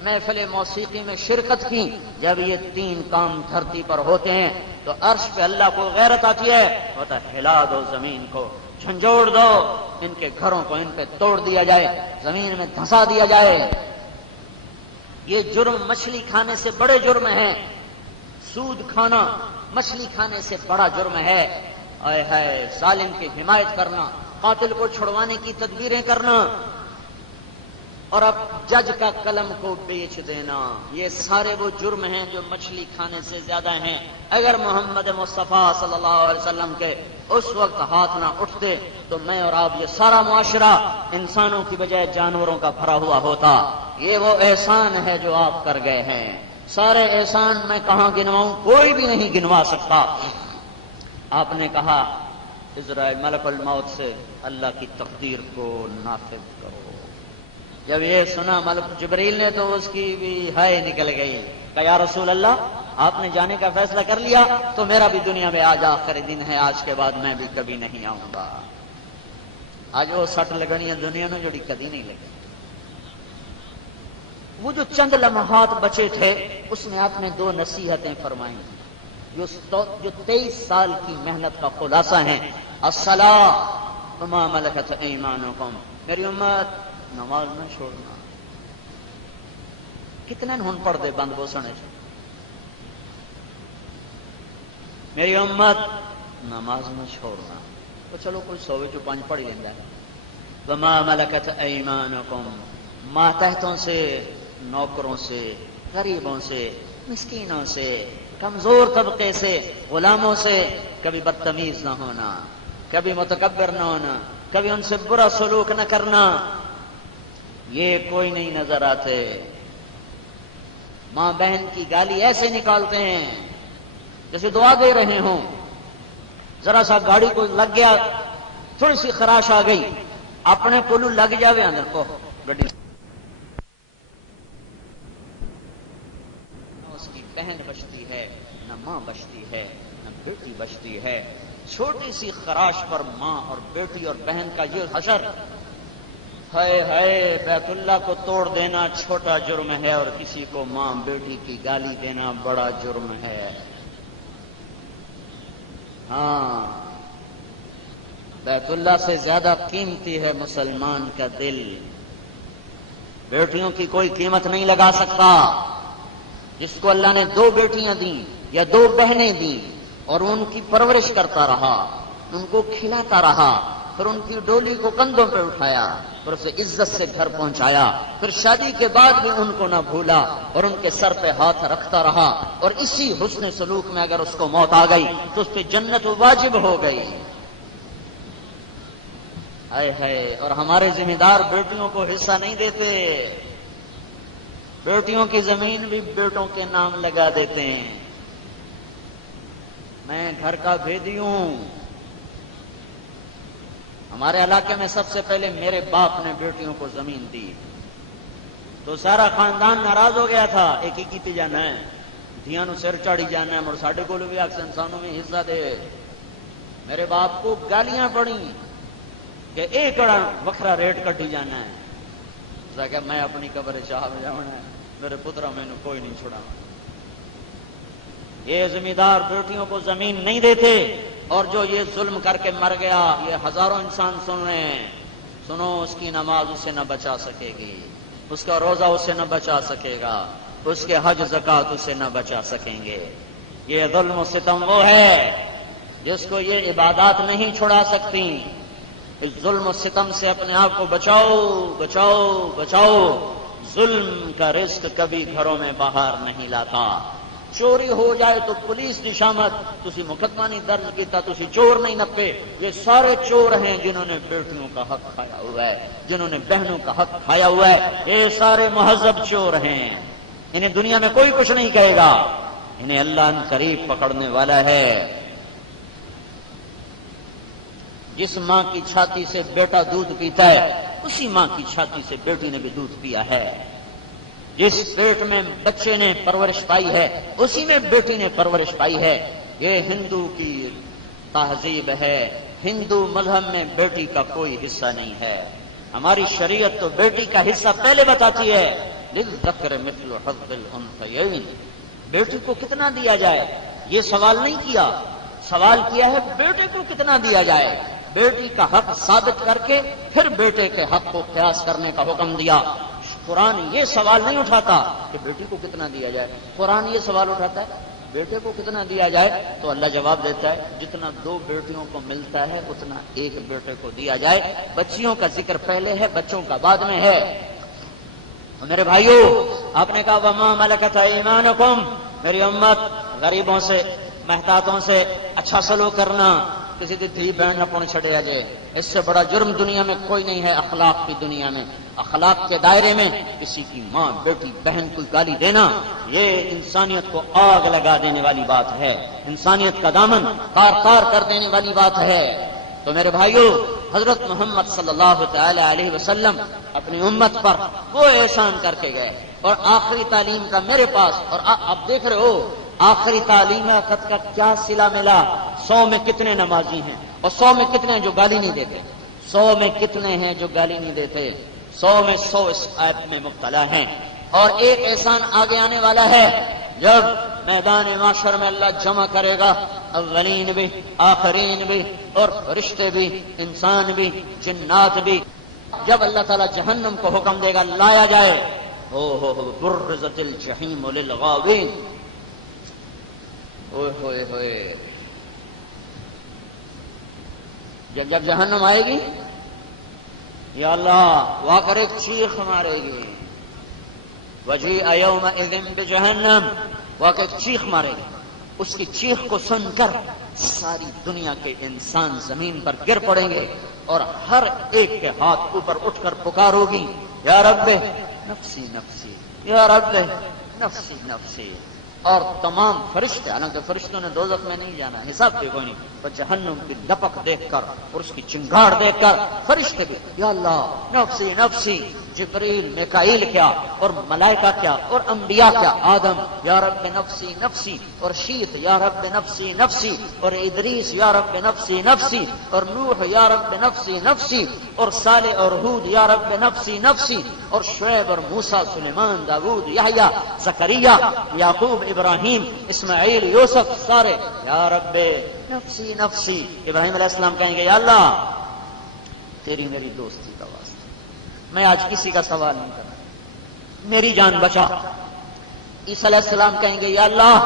محفل موسیقی میں شرکت کی جب یہ 3 کام دھرتی پر ہوتے ہیں تو عرش پہ اللہ کو غیرت آتی ہے ہوتا ہلا دو زمین کو جھنجھوڑ دو ان کے گھروں کو ان پہ توڑ دیا جائے زمین میں دھسا دیا جائے یہ جرم مچھلی کھانے سے بڑے جرم ہیں سود کھانا مچھلی کھانے سے بڑا جرم ہے اے ہے ظالم کی حمایت کرنا قاتل کو چھڑوانے کی تدبیریں کرنا اور اب جج کا قلم کو بیچ دینا، یہ سارے وہ جرم ہیں جو مچھلی کھانے سے زیادہ ہیں۔ اگر محمد مصطفیٰ صلی اللہ علیہ وسلم کے اس وقت ہاتھ نہ اٹھتے تو میں اور آپ، یہ سارا معاشرہ انسانوں کی بجائے جانوروں کا بھرا ہوا ہوتا۔ یہ وہ احسان ہے جو آپ کر گئے ہیں۔ سارے احسان میں کہاں گنواؤں، کوئی بھی نہیں گنوا سکتا۔ آپ نے کہا اسرائیل ملک الموت سے اللہ کی تقدیر کو نافذ کرو۔ جب یہ سنا ملک جبریل نے تو اس کی بھی ہائے نکل گئی کہ یا رسول اللہ، آپ نے جانے کا فیصلہ کر لیا تو میرا بھی دنیا میں آج آخری دن ہے، آج کے بعد میں بھی کبھی نہیں آؤں گا۔ آج وہ سٹ لگنی ہے دنیا میں جوڑی کبھی نہیں لگی۔ وہ جو چند لمحات بچے تھے اس میں آپ نے 2 نصیحتیں فرمائیں جو 23 سال کی محنت کا خلاصہ ہیں۔ الصلاۃ وما ملکت ایمانکم، میری امت نماز نہ چھوڑنا۔ کتنے ہن پڑھ دے بند بوسنے چ، میری امت نماز نہ چھوڑنا۔ تو چلو کوئی 100 چ 5 پڑھ ہی لینا ہے۔ وما ملکت ایمانکم، ماتحتوں سے، نوکروں سے، غریبوں سے، مسکینوں سے، کمزور طبقے سے، غلاموں سے کبھی بدتمیز نہ ہونا، کبھی متکبر نہ ہونا، کبھی ان سے برا سلوک نہ کرنا، یہ کوئی نہیں نظر آتے۔ ماں بہن کی گالی ایسے نکالتے ہیں جیسے دعا دے رہے ہوں۔ ذرا سا گاڑی کو لگ گیا، تھوڑی سی خراش آ گئی، اپنے کولو لگ جاوے اندر کو گڈی، اس کی بہن بچتی ہے، نہ ماں بچتی ہے، نہ بیٹی بچتی ہے۔ چھوٹی سی خراش پر ماں اور بیٹی اور بہن کا یہ حشر، ہائے ہائے، بیت اللہ کو توڑ دینا چھوٹا جرم ہے اور کسی کو ماں بیٹی کی گالی دینا بڑا جرم ہے۔ ہاں، بیت اللہ سے زیادہ قیمتی ہے مسلمان کا دل۔ بیٹیوں کی کوئی قیمت نہیں لگا سکتا۔ جس کو اللہ نے 2 بیٹیاں دیں یا 2 بہنیں دیں اور ان کی پرورش کرتا رہا، ان کو کھلاتا رہا، پھر ان کی ڈولی کو کندھوں پہ اٹھایا، پھر اسے عزت سے گھر پہنچایا، پھر شادی کے بعد بھی ان کو نہ بھولا اور ان کے سر پہ ہاتھ رکھتا رہا، اور اسی حسن سلوک میں اگر اس کو موت آ گئی تو اس پہ جنت واجب ہو گئی۔ ہائے ہائے، اور ہمارے ذمہ دار بیٹیوں کو حصہ نہیں دیتے، بیٹیوں کی زمین بھی بیٹوں کے نام لگا دیتے ہیں۔ میں گھر کا بھیدی ہوں، ہمارے علاقے میں سب سے پہلے میرے باپ نے بیٹیوں کو زمین دی تو سارا خاندان ناراض ہو گیا تھا، ایک ہی کیتی جانا ہے، دھیاں نو سر چاڑی جانا ہے، مڑ ساڈے کول بھی اکثر انسانوں میں حصہ دے۔ میرے باپ کو گالیاں پڑی کہ ایک وکھرا ریٹ کٹی جانا ہے، کہ میں اپنی قبر چاہ میں جانا ہے، میرے پترا مینوں کوئی نہیں چھڑا۔ یہ ذمہ دار بیٹیوں کو زمین نہیں دیتے، اور جو یہ ظلم کر کے مر گیا، یہ ہزاروں انسان سن رہے ہیں، سنو، اس کی نماز اسے نہ بچا سکے گی، اس کا روزہ اسے نہ بچا سکے گا، اس کے حج زکات اسے نہ بچا سکیں گے۔ یہ ظلم و ستم وہ ہے جس کو یہ عبادات نہیں چھڑا سکتی۔ اس ظلم و ستم سے اپنے آپ کو بچاؤ بچاؤ بچاؤ۔ ظلم کا رزق کبھی گھروں میں باہر نہیں لاتا۔ چوری ہو جائے تو پولیس کی شامت، تسی مقدمہ نہیں درج کیتا، تسی چور نہیں نپے۔ یہ سارے چور ہیں جنہوں نے بیٹیوں کا حق کھایا ہوا ہے، جنہوں نے بہنوں کا حق کھایا ہوا ہے، یہ سارے مہذب چور ہیں۔ انہیں دنیا میں کوئی کچھ نہیں کہے گا، انہیں اللہ ان قریب پکڑنے والا ہے۔ جس ماں کی چھاتی سے بیٹا دودھ پیتا ہے، اسی ماں کی چھاتی سے بیٹی نے بھی دودھ پیا ہے۔ جس پیٹ میں بچے نے پرورش پائی ہے، اسی میں بیٹی نے پرورش پائی ہے۔ یہ ہندو کی تہذیب ہے، ہندو مذہب میں بیٹی کا کوئی حصہ نہیں ہے۔ ہماری شریعت تو بیٹی کا حصہ پہلے بتاتی ہے، للذکر مثل حظ الانثیین، بیٹی کو کتنا دیا جائے یہ سوال نہیں کیا، سوال کیا ہے بیٹے کو کتنا دیا جائے۔ بیٹی کا حق ثابت کر کے پھر بیٹے کے حق کو قیاس کرنے کا حکم دیا۔ قرآن یہ سوال نہیں اٹھاتا کہ بیٹی کو کتنا دیا جائے، قرآن یہ سوال اٹھاتا ہے بیٹے کو کتنا دیا جائے، تو اللہ جواب دیتا ہے جتنا 2 بیٹیوں کو ملتا ہے اتنا 1 بیٹے کو دیا جائے۔ بچیوں کا ذکر پہلے ہے، بچوں کا بعد میں ہے۔ میرے بھائیوں، آپ نے کہا وما ملکت ایمانکم، میری امت غریبوں سے محتاطوں سے اچھا سلوک کرنا، کسی کی دھی بہن نہ پونے چھڑے جائے، اس سے بڑا جرم دنیا میں کوئی نہیں ہے۔ اخلاق کی دنیا میں، اخلاق کے دائرے میں کسی کی ماں بیٹی بہن کو گالی دینا، یہ انسانیت کو آگ لگا دینے والی بات ہے، انسانیت کا دامن تار تار کر دینے والی بات ہے۔ تو میرے بھائیوں، حضرت محمد صلی اللہ تعالی علیہ وسلم اپنی امت پر وہ احسان کر کے گئے، اور آخری تعلیم کا میرے پاس، اور آپ دیکھ رہے ہو آخری تعلیم خط کا کیا صلہ ملا۔ 100 میں کتنے نمازی ہیں، اور 100 میں کتنے ہیں جو گالی نہیں دیتے، 100 میں کتنے ہیں جو گالی نہیں دیتے، 100 میں 100 اس ایپ میں مبتلا ہیں۔ اور ایک احسان آگے آنے والا ہے، جب میدان معاشر میں اللہ جمع کرے گا اولین بھی آخرین بھی اور فرشتے بھی انسان بھی جنات بھی، جب اللہ تعالیٰ جہنم کو حکم دے گا لایا جائے، برزت الجحیم للغاوین، اوئے ہوئے ہوئے، جب جہنم آئے گی یا اللہ وہ آ کر ایک چیخ مارے گی، وجیء یومئذ بجہنم، وہ آ کر ایک چیخ مارے گی، اس کی چیخ کو سن کر ساری دنیا کے انسان زمین پر گر پڑیں گے، اور ہر ایک کے ہاتھ اوپر اٹھ کر پکار ہوگی، یا رب نفسی نفسی، یا رب نفسی نفسی، اور تمام فرشتے، حالانکہ فرشتوں نے دوزخ میں نہیں جانا، حساب بھی کوئی نہیں، پر جہنم کی لپک دیکھ کر اور اس کی چنگاڑ دیکھ کر فرشتے بھی یا اللہ نفسی نفسی، جبریل میکائیل کیا اور ملائکہ کیا اور انبیاء کیا، آدم یا رب نفسی نفسی، اور شیت یا رب نفسی نفسی، اور ادریس یا رب نفسی نفسی، اور نوح یا رب نفسی نفسی، اور صالح اور ہود یا رب نفسی نفسی، اور شعیب اور موسیٰ سلیمان داؤد یحییٰ زکریا یعقوب ابراہیم اسماعیل یوسف، سارے یا رب نفسی نفسی۔ ابراہیم علیہ السلام کہیں گے یا اللہ تیری میری دوستی کا واسطہ میں آج کسی کا سوال نہیں کرتا، میری جان بچا۔ عیسیٰ علیہ السلام کہیں گے یا اللہ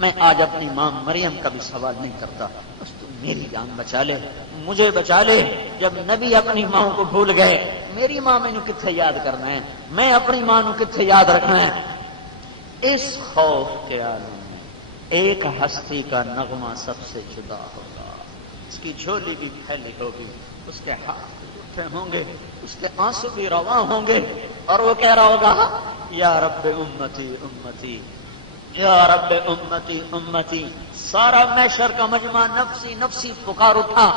میں آج اپنی ماں مریم کا بھی سوال نہیں کرتا، بس تو میری جان بچا لے، مجھے بچا لے۔ جب نبی اپنی ماں کو بھول گئے، میری ماں میں کتنے یاد کرنا ہے، میں اپنی ماں کو کتنے یاد رکھنا ہے۔ اس خوف کے عالم میں ایک ہستی کا نغمہ سب سے جدا ہوگا، اس کی جھولی بھی پھیلی ہوگی، اس کے ہاتھ اٹھے ہوں گے، اس کے آنسو بھی رواں ہوں گے، اور وہ کہہ رہا ہوگا یا رب امتی امتی، یا رب امتی امتی۔ سارا محشر کا مجمع نفسی نفسی پکار اٹھا۔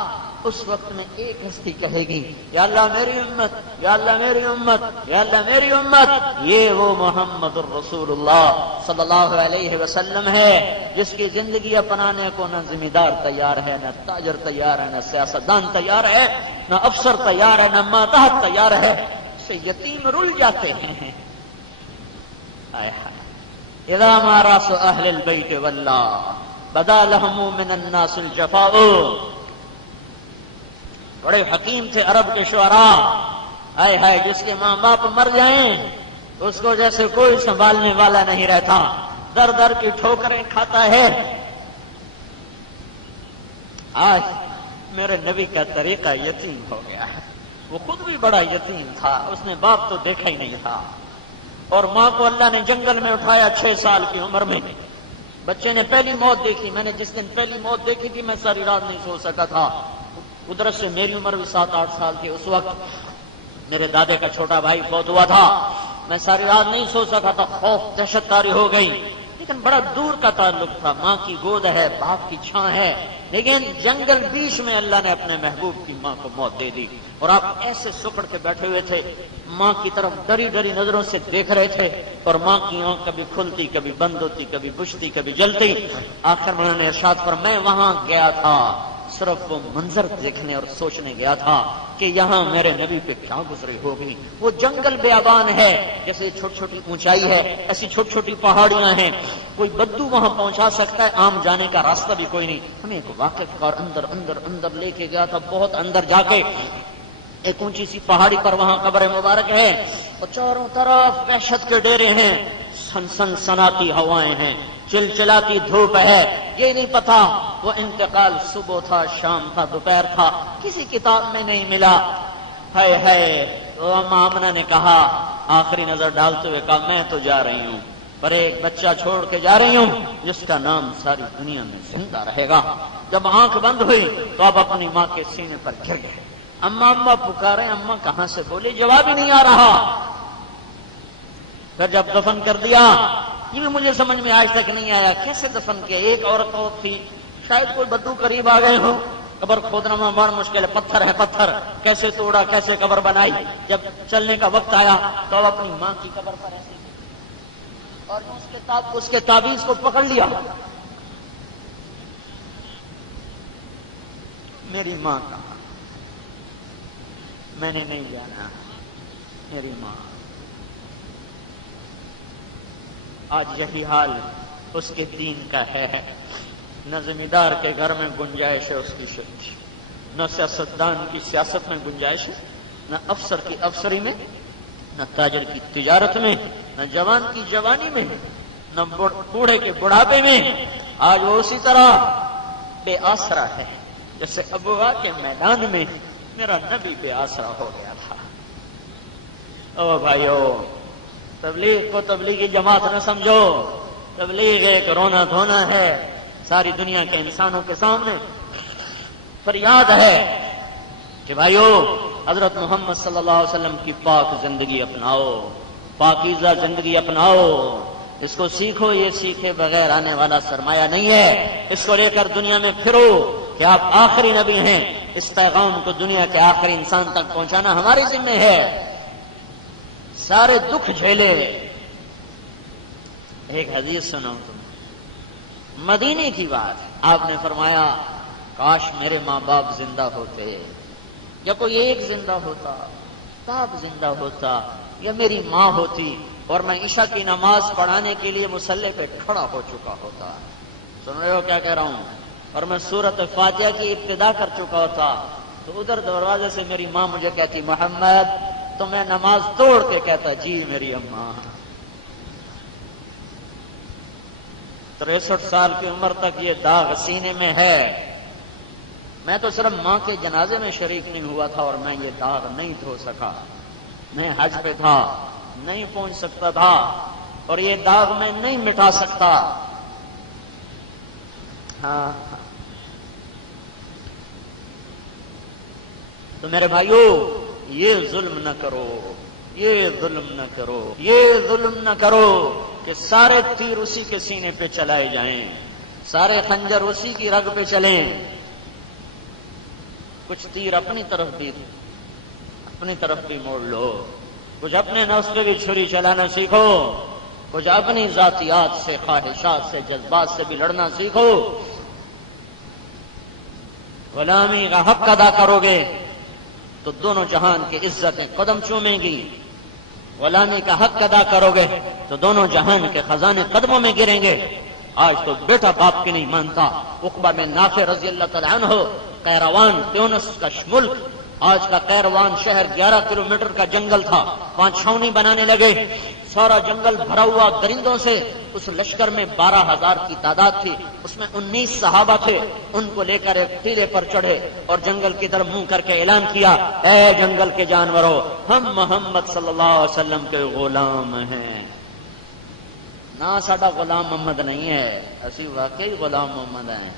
اس وقت میں ایک ہستی کہے گی یا اللہ میری امت، یا اللہ میری امت، یا اللہ میری امت۔ یہ وہ محمد الرسول اللہ صلی اللہ علیہ وسلم ہے جس کی زندگی اپنانے کو نہ ذمہ دار تیار ہے، نہ تاجر تیار ہے، نہ سیاستدان تیار ہے، نہ افسر تیار ہے، نہ ماتحت تیار ہے، سے یتیم رل جاتے ہیں۔ اذا ما راس اہل البیت واللہ بدا لہم من الناس الجفاء۔ بڑے حکیم تھے عرب کے شعراء، آئے ہائے جس کے ماں باپ مر جائیں اس کو جیسے کوئی سنبھالنے والا نہیں رہتا، در در کی ٹھوکریں کھاتا ہے۔ آج میرے نبی کا طریقہ یتیم ہو گیا ہے، وہ خود بھی بڑا یتیم تھا، اس نے باپ تو دیکھا ہی نہیں تھا، اور ماں کو اللہ نے جنگل میں اٹھایا 6 سال کی عمر میں۔ بچے نے پہلی موت دیکھی، میں نے جس دن پہلی موت دیکھی تھی میں ساری رات نہیں سو سکا تھا، قدرت سے میری عمر بھی 7-8 سال تھی، اس وقت میرے دادے کا چھوٹا بھائی فوت ہوا تھا، میں ساری رات نہیں سو سکا تھا، خوف دہشت طاری ہو گئی، لیکن بڑا دور کا تعلق تھا، ماں کی گود ہے، باپ کی چھاں ہے، لیکن جنگل بیچ میں اللہ نے اپنے محبوب کی ماں کو موت دے دی، اور آپ ایسے سکڑ کے بیٹھے ہوئے تھے، ماں کی طرف ڈری ڈری نظروں سے دیکھ رہے تھے، اور ماں کی آنکھ کبھی کھلتی کبھی بند ہوتی، کبھی بجھتی کبھی جلتی۔ آخر میں نے ارشاد پر میں وہاں گیا تھا صرف وہ منظر دیکھنے اور سوچنے گیا تھا کہ یہاں میرے نبی پہ کیا گزری ہوگی۔ وہ جنگل بیابان ہے، جیسے چھوٹی چھوٹی اونچائی ہے ایسی چھوٹی چھوٹی پہاڑیاں ہیں، کوئی بدو وہاں پہنچا سکتا ہے، عام جانے کا راستہ بھی کوئی نہیں۔ ہمیں ایک واقف کار اندر اندر اندر لے کے گیا تھا، بہت اندر جا کے ایک اونچی سی پہاڑی پر وہاں قبر مبارک ہے، اور چاروں طرف وحشت کے ڈیرے ہیں، سن سن سناتی ہوائیں ہیں، چلچلاتی دھوپ ہے، یہ نہیں پتا وہ انتقال صبح تھا، شام تھا، دوپہر تھا، کسی کتاب میں نہیں ملا۔ ہائے ہائے، وہ اماں آمنہ نے کہا آخری نظر ڈالتے ہوئے کہا میں تو جا رہی ہوں، پر ایک بچہ چھوڑ کے جا رہی ہوں جس کا نام ساری دنیا میں زندہ رہے گا۔ جب آنکھ بند ہوئی تو اب اپنی ماں کے سینے پر گر گئے۔ اماں اماں پکارے، اماں کہاں سے بولی، جواب ہی نہیں آ رہا۔ پھر جب دفن کر دیا، یہ بھی مجھے سمجھ میں آج تک نہیں آیا کیسے دفن کیا۔ ایک عورت اور تھی، شاید کوئی بدو قریب آ گئے ہوں، قبر کھودنا میں بڑا مشکل ہے، پتھر ہے پتھر، کیسے توڑا کیسے قبر بنائی۔ جب چلنے کا وقت آیا تو اب اپنی ماں کی قبر پر ایسے اور اس کے تعویذ کو پکڑ لیا۔ میری ماں کہاں؟ میں نے نہیں جانا، میری ماں۔ آج یہی حال اس کے دین کا ہے۔ نہ زمیندار کے گھر میں گنجائش ہے اس کی شکل، نہ سیاستدان کی سیاست میں گنجائش ہے، نہ افسر کی افسری میں، نہ تاجر کی تجارت میں، نہ جوان کی جوانی میں، نہ بوڑھے کے بڑھاپے میں۔ آج وہ اسی طرح بے آسرا ہے جیسے ابوا کے میدان میں میرا نبی بے آسرا ہو گیا تھا۔ او بھائیو، تبلیغ کو تبلیغی جماعت نہ سمجھو، تبلیغ ایک رونا دھونا ہے ساری دنیا کے انسانوں کے سامنے۔ فریاد ہے کہ بھائیو حضرت محمد صلی اللہ علیہ وسلم کی پاک زندگی اپناؤ، پاکیزہ زندگی اپناؤ، اس کو سیکھو۔ یہ سیکھے بغیر آنے والا سرمایہ نہیں ہے۔ اس کو لے کر دنیا میں پھرو کہ آپ آخری نبی ہیں۔ اس پیغام کو دنیا کے آخری انسان تک پہنچانا ہماری ذمہ ہے۔ سارے دکھ جھیلے۔ ایک حدیث سنو تم، مدینے کی بات، آپ نے فرمایا کاش میرے ماں باپ زندہ ہوتے، یا کوئی ایک زندہ ہوتا، باپ زندہ ہوتا، یا میری ماں ہوتی اور میں عشاء کی نماز پڑھانے کے لیے مصلی پہ کھڑا ہو چکا ہوتا۔ سن رہے ہو کیا کہہ رہا ہوں؟ اور میں سورۃ فاتحہ کی ابتدا کر چکا ہوتا تو ادھر دروازے سے میری ماں مجھے کہتی محمد، تو میں نماز توڑ کے کہتا جی میری اماں۔ 63 سال کی عمر تک یہ داغ سینے میں ہے۔ میں تو صرف ماں کے جنازے میں شریک نہیں ہوا تھا اور میں یہ داغ نہیں دھو سکا۔ میں حج پہ تھا، نہیں پہنچ سکتا تھا، اور یہ داغ میں نہیں مٹا سکتا۔ ہاں تو میرے بھائیو، یہ ظلم نہ کرو، یہ ظلم نہ کرو، یہ ظلم نہ کرو کہ سارے تیر اسی کے سینے پہ چلائے جائیں، سارے خنجر اسی کی رگ پہ چلیں۔ کچھ تیر اپنی طرف بھی موڑ لو، کچھ اپنے نفس پہ بھی چھری چلانا سیکھو، کچھ اپنی ذاتیات سے، خواہشات سے، جذبات سے بھی لڑنا سیکھو۔ غلامی کا حق ادا کرو گے تو دونوں جہان کی عزتیں قدم چومیں گی، غلامی کا حق ادا کرو گے تو دونوں جہان کے خزانے قدموں میں گریں گے۔ آج تو بیٹا باپ کی نہیں مانتا۔ عقبہ بن نافع رضی اللہ تعالیٰ عنہ، قیروان تیونس کا ملک، آج کا قیروان شہر 11 کلومیٹر کا جنگل تھا، 5 چھاونی بنانے لگے، سارا جنگل بھرا ہوا درندوں سے۔ اس لشکر میں 12,000 کی تعداد تھی، اس میں 19 صحابہ تھے۔ ان کو لے کر ایک ٹیلے پر چڑھے اور جنگل کی طرف منہ کر کے اعلان کیا، اے جنگل کے جانوروں، ہم محمد صلی اللہ علیہ وسلم کے غلام ہیں۔ نہ ساڈا غلام محمد نہیں ہے، اسی واقعی غلام محمد ہیں۔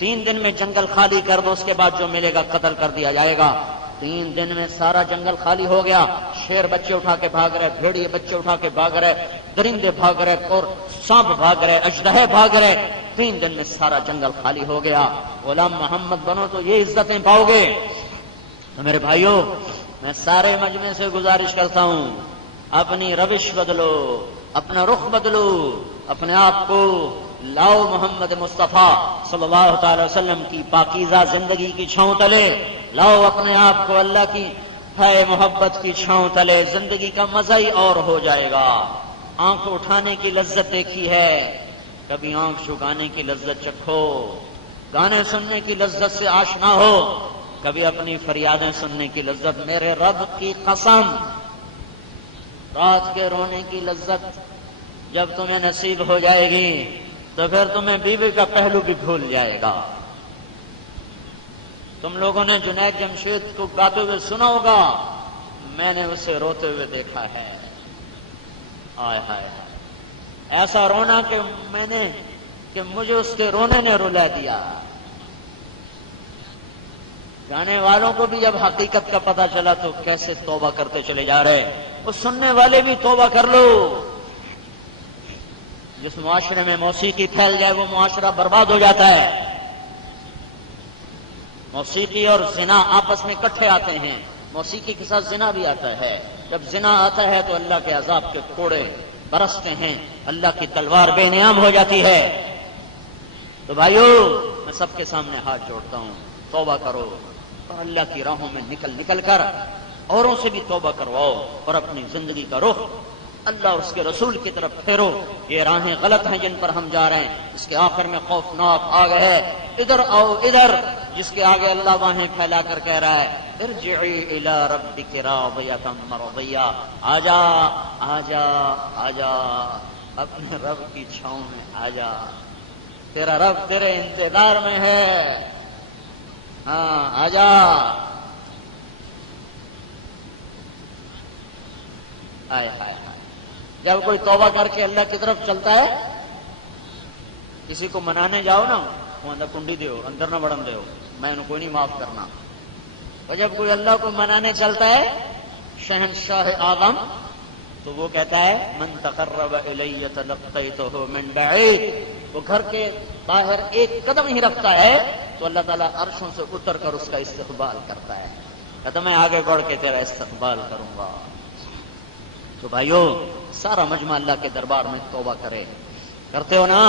3 دن میں جنگل خالی کر دو، اس کے بعد جو ملے گا قتل کر دیا جائے گا۔ 3 دن میں سارا جنگل خالی ہو گیا۔ شیر بچے اٹھا کے بھاگ رہے، بھیڑیے بچے اٹھا کے بھاگ رہے، درندے بھاگ رہے اور سانپ بھاگ رہے، اژدہے بھاگ رہے۔ 3 دن میں سارا جنگل خالی ہو گیا۔ غلام محمد بنو تو یہ عزتیں پاؤ گے۔ تو میرے بھائیوں، میں سارے مجمع سے گزارش کرتا ہوں، اپنی روش بدلو، اپنا رخ بدلو، اپنے آپ کو لاؤ محمد مصطفیٰ صلی اللہ تعالی وسلم کی پاکیزہ زندگی کی چھاؤں تلے، لاؤ اپنے آپ کو اللہ کی ہے محبت کی چھاؤں تلے۔ زندگی کا مزہ ہی اور ہو جائے گا۔ آنکھ اٹھانے کی لذت دیکھی ہے، کبھی آنکھ جھکانے کی لذت چکھو، گانے سننے کی لذت سے آشنا ہو، کبھی اپنی فریادیں سننے کی لذت۔ میرے رب کی قسم، رات کے رونے کی لذت جب تمہیں نصیب ہو جائے گی تو پھر تمہیں بیوی کا پہلو بھی بھول جائے گا۔ تم لوگوں نے جنید جمشید کو گاتے ہوئے سنا ہوگا، میں نے اسے روتے ہوئے دیکھا ہے۔ آئے ہائے ایسا رونا کہ مجھے اس کے رونے نے رلا دیا. جانے والوں کو بھی جب حقیقت کا پتہ چلا تو کیسے توبہ کرتے چلے جا رہے. اور سننے والے بھی توبہ کر لو. جس معاشرے میں موسیقی پھیل جائے وہ معاشرہ برباد ہو جاتا ہے. موسیقی اور زنا آپس میں اکٹھے آتے ہیں. موسیقی کے ساتھ زنا بھی آتا ہے. جب زنا آتا ہے تو اللہ کے عذاب کے کوڑے برستے ہیں, اللہ کی تلوار بے نیام ہو جاتی ہے. تو بھائیو میں سب کے سامنے ہاتھ جوڑتا ہوں, توبہ کرو اور اللہ کی راہوں میں نکل کر اوروں سے بھی توبہ کرواؤ اور اپنی زندگی کا رخ اللہ اور اس کے رسول کی طرف پھیرو. یہ راہیں غلط ہیں جن پر ہم جا رہے ہیں. اس کے آخر میں خوفناک آگ ہے, ادھر آؤ ادھر, جس کے آگے اللہ باہیں پھیلا کر کہہ رہا ہے ارجعی الی ربک راضیۃ مرضیہ. آجا آجا آجا اپنے رب کی چھاؤں میں آجا. تیرا رب تیرے انتظار میں ہے. ہاں آجا. آئے ہائے ہائے. جب کوئی توبہ کر کے اللہ کی طرف چلتا ہے, کسی کو منانے جاؤ نا, وہ اندر کنڈی دیو, اندر نہ بڑھن دیو, میں انہوں کو نہیں معاف کرنا. اور جب کوئی اللہ کو منانے چلتا ہے شہنشاہ آدم, تو وہ کہتا ہے من تقرب الی تلقیتہ من بعید. وہ گھر کے باہر ایک قدم ہی رکھتا ہے تو اللہ تعالیٰ عرشوں سے اتر کر اس کا استقبال کرتا ہے. کہتا میں آگے بڑھ کے تیرا استقبال کروں گا. تو بھائیو سارا مجمع اللہ کے دربار میں توبہ کرے. کرتے ہو نا؟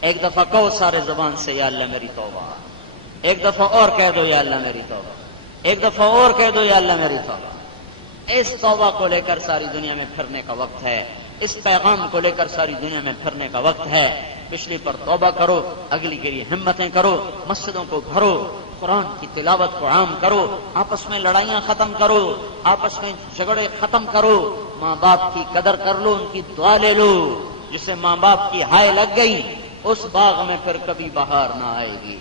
ایک دفعہ کہو سارے زبان سے یا اللہ میری توبہ. ایک دفعہ اور کہہ دو یا اللہ میری توبہ. ایک دفعہ اور کہہ دو یا اللہ میری توبہ. اس توبہ کو لے کر ساری دنیا میں پھرنے کا وقت ہے. اس پیغام کو لے کر ساری دنیا میں پھرنے کا وقت ہے. پچھلی پر توبہ کرو, اگلی کے لیے ہمتیں کرو, مسجدوں کو بھرو, قرآن کی تلاوت کو عام کرو, آپس میں لڑائیاں ختم کرو, آپس میں جھگڑے ختم کرو, ماں باپ کی قدر کر لو, ان کی دعا لے لو. جسے ماں باپ کی ہائے لگ گئی اس باغ میں پھر کبھی بہار نہ آئے گی.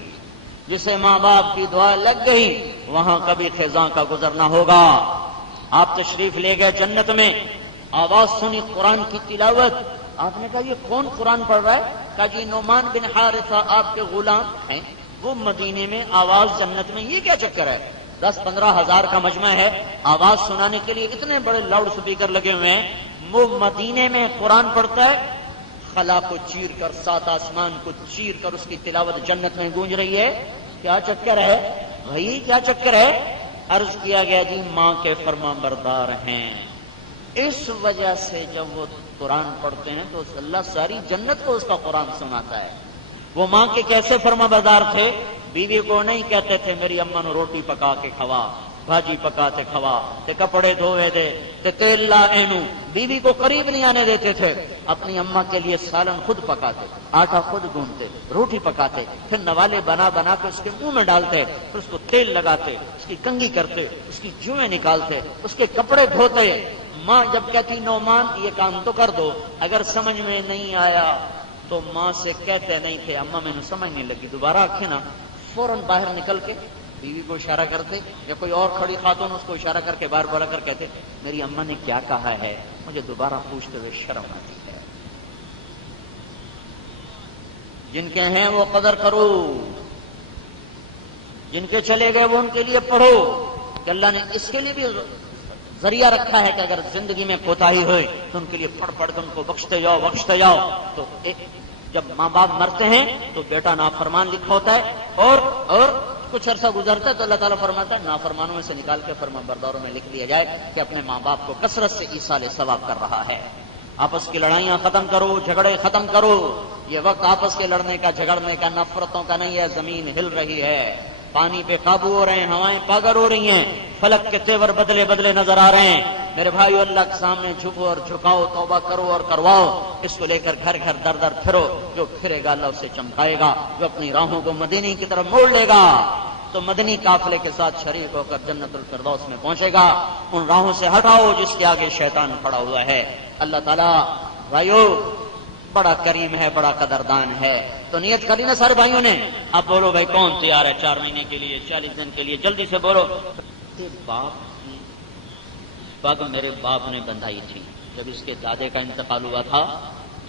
جسے ماں باپ کی دعا لگ گئی وہاں کبھی خزاں کا گزرنا ہوگا. آپ تشریف لے گئے جنت میں, آواز سنی قرآن کی تلاوت. آپ نے کہا یہ کون قرآن پڑھ رہا ہے؟ کہا جی نعمان بن حارثہ آپ کے غلام ہیں, وہ مدینے میں آواز جنت میں. یہ کیا چکر ہے؟ 10-15 ہزار کا مجمع ہے, آواز سنانے کے لیے اتنے بڑے لاؤڈ سپیکر لگے ہوئے ہیں. وہ مدینے میں قرآن پڑھتا ہے, خلا کو چیر کر, 7 آسمان کو چیر کر اس کی تلاوت جنت میں گونج رہی ہے. کیا چکر ہے بھائی, کیا چکر ہے؟ عرض کیا گیا جی ماں کے فرما بردار ہیں, اس وجہ سے جب وہ قرآن پڑھتے ہیں تو اللہ ساری جنت کو اس کا قرآن سناتا ہے. وہ ماں کے کیسے فرما بردار تھے؟ بیوی کو نہیں کہتے تھے میری اماں نو روٹی پکا کے کھوا, بھاجی پکا تے کھوا, تے کپڑے دھوے دے, تے تیل لا اینو. بیوی کو قریب نہیں آنے دیتے تھے. اپنی اماں کے لیے سالن خود پکاتے, آٹا خود گوندتے, روٹی پکاتے, پھر نوالے بنا بنا کے اس کے منہ میں ڈالتے, پھر اس کو تیل لگاتے, اس کی کنگھی کرتے, اس کی جوئیں نکالتے, اس کے کپڑے دھوتے. ماں جب کہتی نعمان یہ کام تو کر دو, اگر سمجھ میں نہیں آیا تو ماں سے کہتے نہیں تھے اماں میں نے سمجھ نہیں لگی, دوبارہ آکھیں نا. فوراً باہر نکل کے بیوی کو اشارہ کرتے, یا کوئی اور کھڑی خاتون اس کو اشارہ کر کے باہر بولا کر کہتے میری اماں نے کیا کہا ہے, مجھے دوبارہ پوچھتے ہوئے شرم آتی ہے. جن کے ہیں وہ قدر کرو, جن کے چلے گئے وہ ان کے لیے پڑھو. کہ اللہ نے اس کے لیے بھی ذریعہ رکھا ہے کہ اگر زندگی میں کوتاہی ہوئے تو ان کے لیے پڑھ پڑھ کے ان کو بخشتے جاؤ. تو جب ماں باپ مرتے ہیں تو بیٹا نافرمان لکھا ہوتا ہے, اور کچھ عرصہ گزرتا ہے تو اللہ تعالیٰ فرماتا ہے نافرمانوں میں سے نکال کے فرمان برداروں میں لکھ لیا جائے کہ اپنے ماں باپ کو کثرت سے ایصال ثواب کر رہا ہے. آپس کی لڑائیاں ختم کرو, جھگڑے ختم کرو. یہ وقت آپس کے لڑنے کا, جھگڑنے کا, نفرتوں کا نہیں ہے. زمین ہل رہی ہے, پانی پہ قابو ہو رہے ہیں, ہوائیں پاگل ہو رہی ہیں, فلک کے تیور بدلے بدلے نظر آ رہے ہیں. میرے بھائیو اللہ کے سامنے جھکو اور جھکاؤ, توبہ کرو اور کرواؤ. اس کو لے کر گھر گھر در در پھرو. جو پھرے گا اللہ اسے چمکائے گا, جو اپنی راہوں کو مدینے کی طرف موڑ لے گا تو مدنی قافلے کے ساتھ شریک ہو کر جنت الفردوس میں پہنچے گا. ان راہوں سے ہٹاؤ جس کے آگے شیطان کھڑا ہوا ہے. اللہ تعالیٰ بھائیو بڑا کریم ہے, بڑا قدردان ہے. تو نیت کری نا سارے بھائیوں نے. اب بولو بھائی کون تیار ہے 4 مہینے کے لیے, 40 دن کے لیے؟ جلدی سے بولو. باپ کی پگ میرے باپ نے بندھائی تھی, جب اس کے دادے کا انتقال ہوا تھا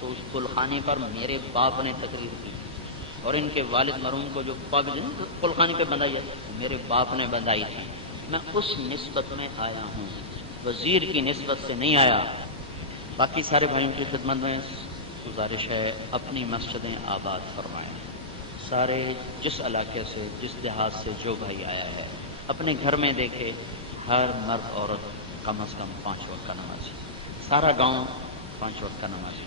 تو اس قلخانی پر میرے باپ نے تقریر کی، اور ان کے والد مرحوم کو جو قلخانی پہ بندھائی ہے میرے باپ نے بندھائی تھی۔ میں اس نسبت میں آیا ہوں، وزیر کی نسبت سے نہیں آیا۔ باقی سارے بھائیوں کی خدمت میں گزارش ہے اپنی مسجدیں آباد فرمائیں۔ سارے جس علاقے سے جس دیہات سے جو بھائی آیا ہے اپنے گھر میں دیکھے ہر مرد عورت کم از کم 5 وقت کا نمازی، سارا گاؤں 5 وقت کا نمازی،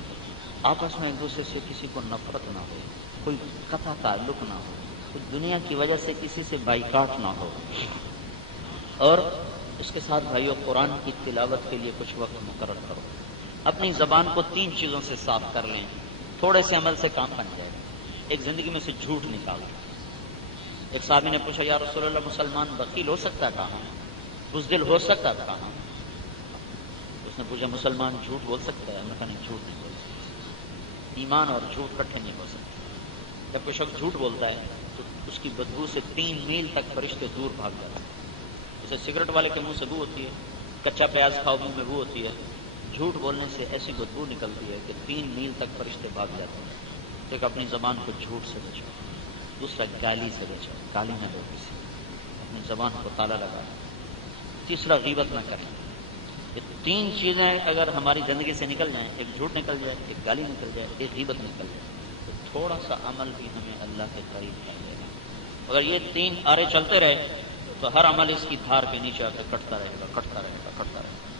آپس میں ایک دوسرے سے کسی کو نفرت نہ ہو، کوئی قطع تعلق نہ ہو، کوئی دنیا کی وجہ سے کسی سے بائیکاٹ نہ ہو، اور اس کے ساتھ بھائیو قرآن کی تلاوت کے لیے کچھ وقت مقرر کرو۔ اپنی زبان کو 3 چیزوں سے صاف کر لیں، تھوڑے سے عمل سے کام بن جائے۔ ایک زندگی میں سے جھوٹ نکال۔ ایک صحابی نے پوچھا یا رسول اللہ مسلمان بخیل ہو سکتا کہاں، بزدل ہو سکتا کہاں؟ اس نے پوچھا مسلمان جھوٹ بول سکتا ہے؟ میں کہا نہیں، جھوٹ نہیں بول سکتا۔ ایمان اور جھوٹ کٹھے نہیں ہو سکتے۔ جب کوئی شخص جھوٹ بولتا ہے تو اس کی بدبو سے 3 میل تک فرشتے دور بھاگ جاتے ہیں۔ جیسے سگریٹ والے کے منہ سے بو ہوتی ہے، کچا پیاز کھاؤ منہ میں بو ہوتی ہے، جھوٹ بولنے سے ایسی بدبو نکلتی ہے کہ 3 میل تک فرشتے بھاگ جاتے ہیں۔ تو ایک اپنی زبان کو جھوٹ سے بچاؤ، دوسرا گالی سے بچاؤ، گالی نہ دو کسی، اپنی زبان کو تالا لگاؤ، تیسرا غیبت نہ کریں۔ یہ 3 چیزیں اگر ہماری زندگی سے نکل جائیں، ایک جھوٹ نکل جائے، ایک گالی نکل جائے، ایک غیبت نکل جائے، تو تھوڑا سا عمل بھی ہمیں اللہ کے قریب کر دے گا۔ اگر یہ 3 آرے چلتے رہے تو ہر عمل اس کی دھار کے نیچے آ کر کٹتا رہے گا، کٹتا رہے گا، کٹتا رہے گا۔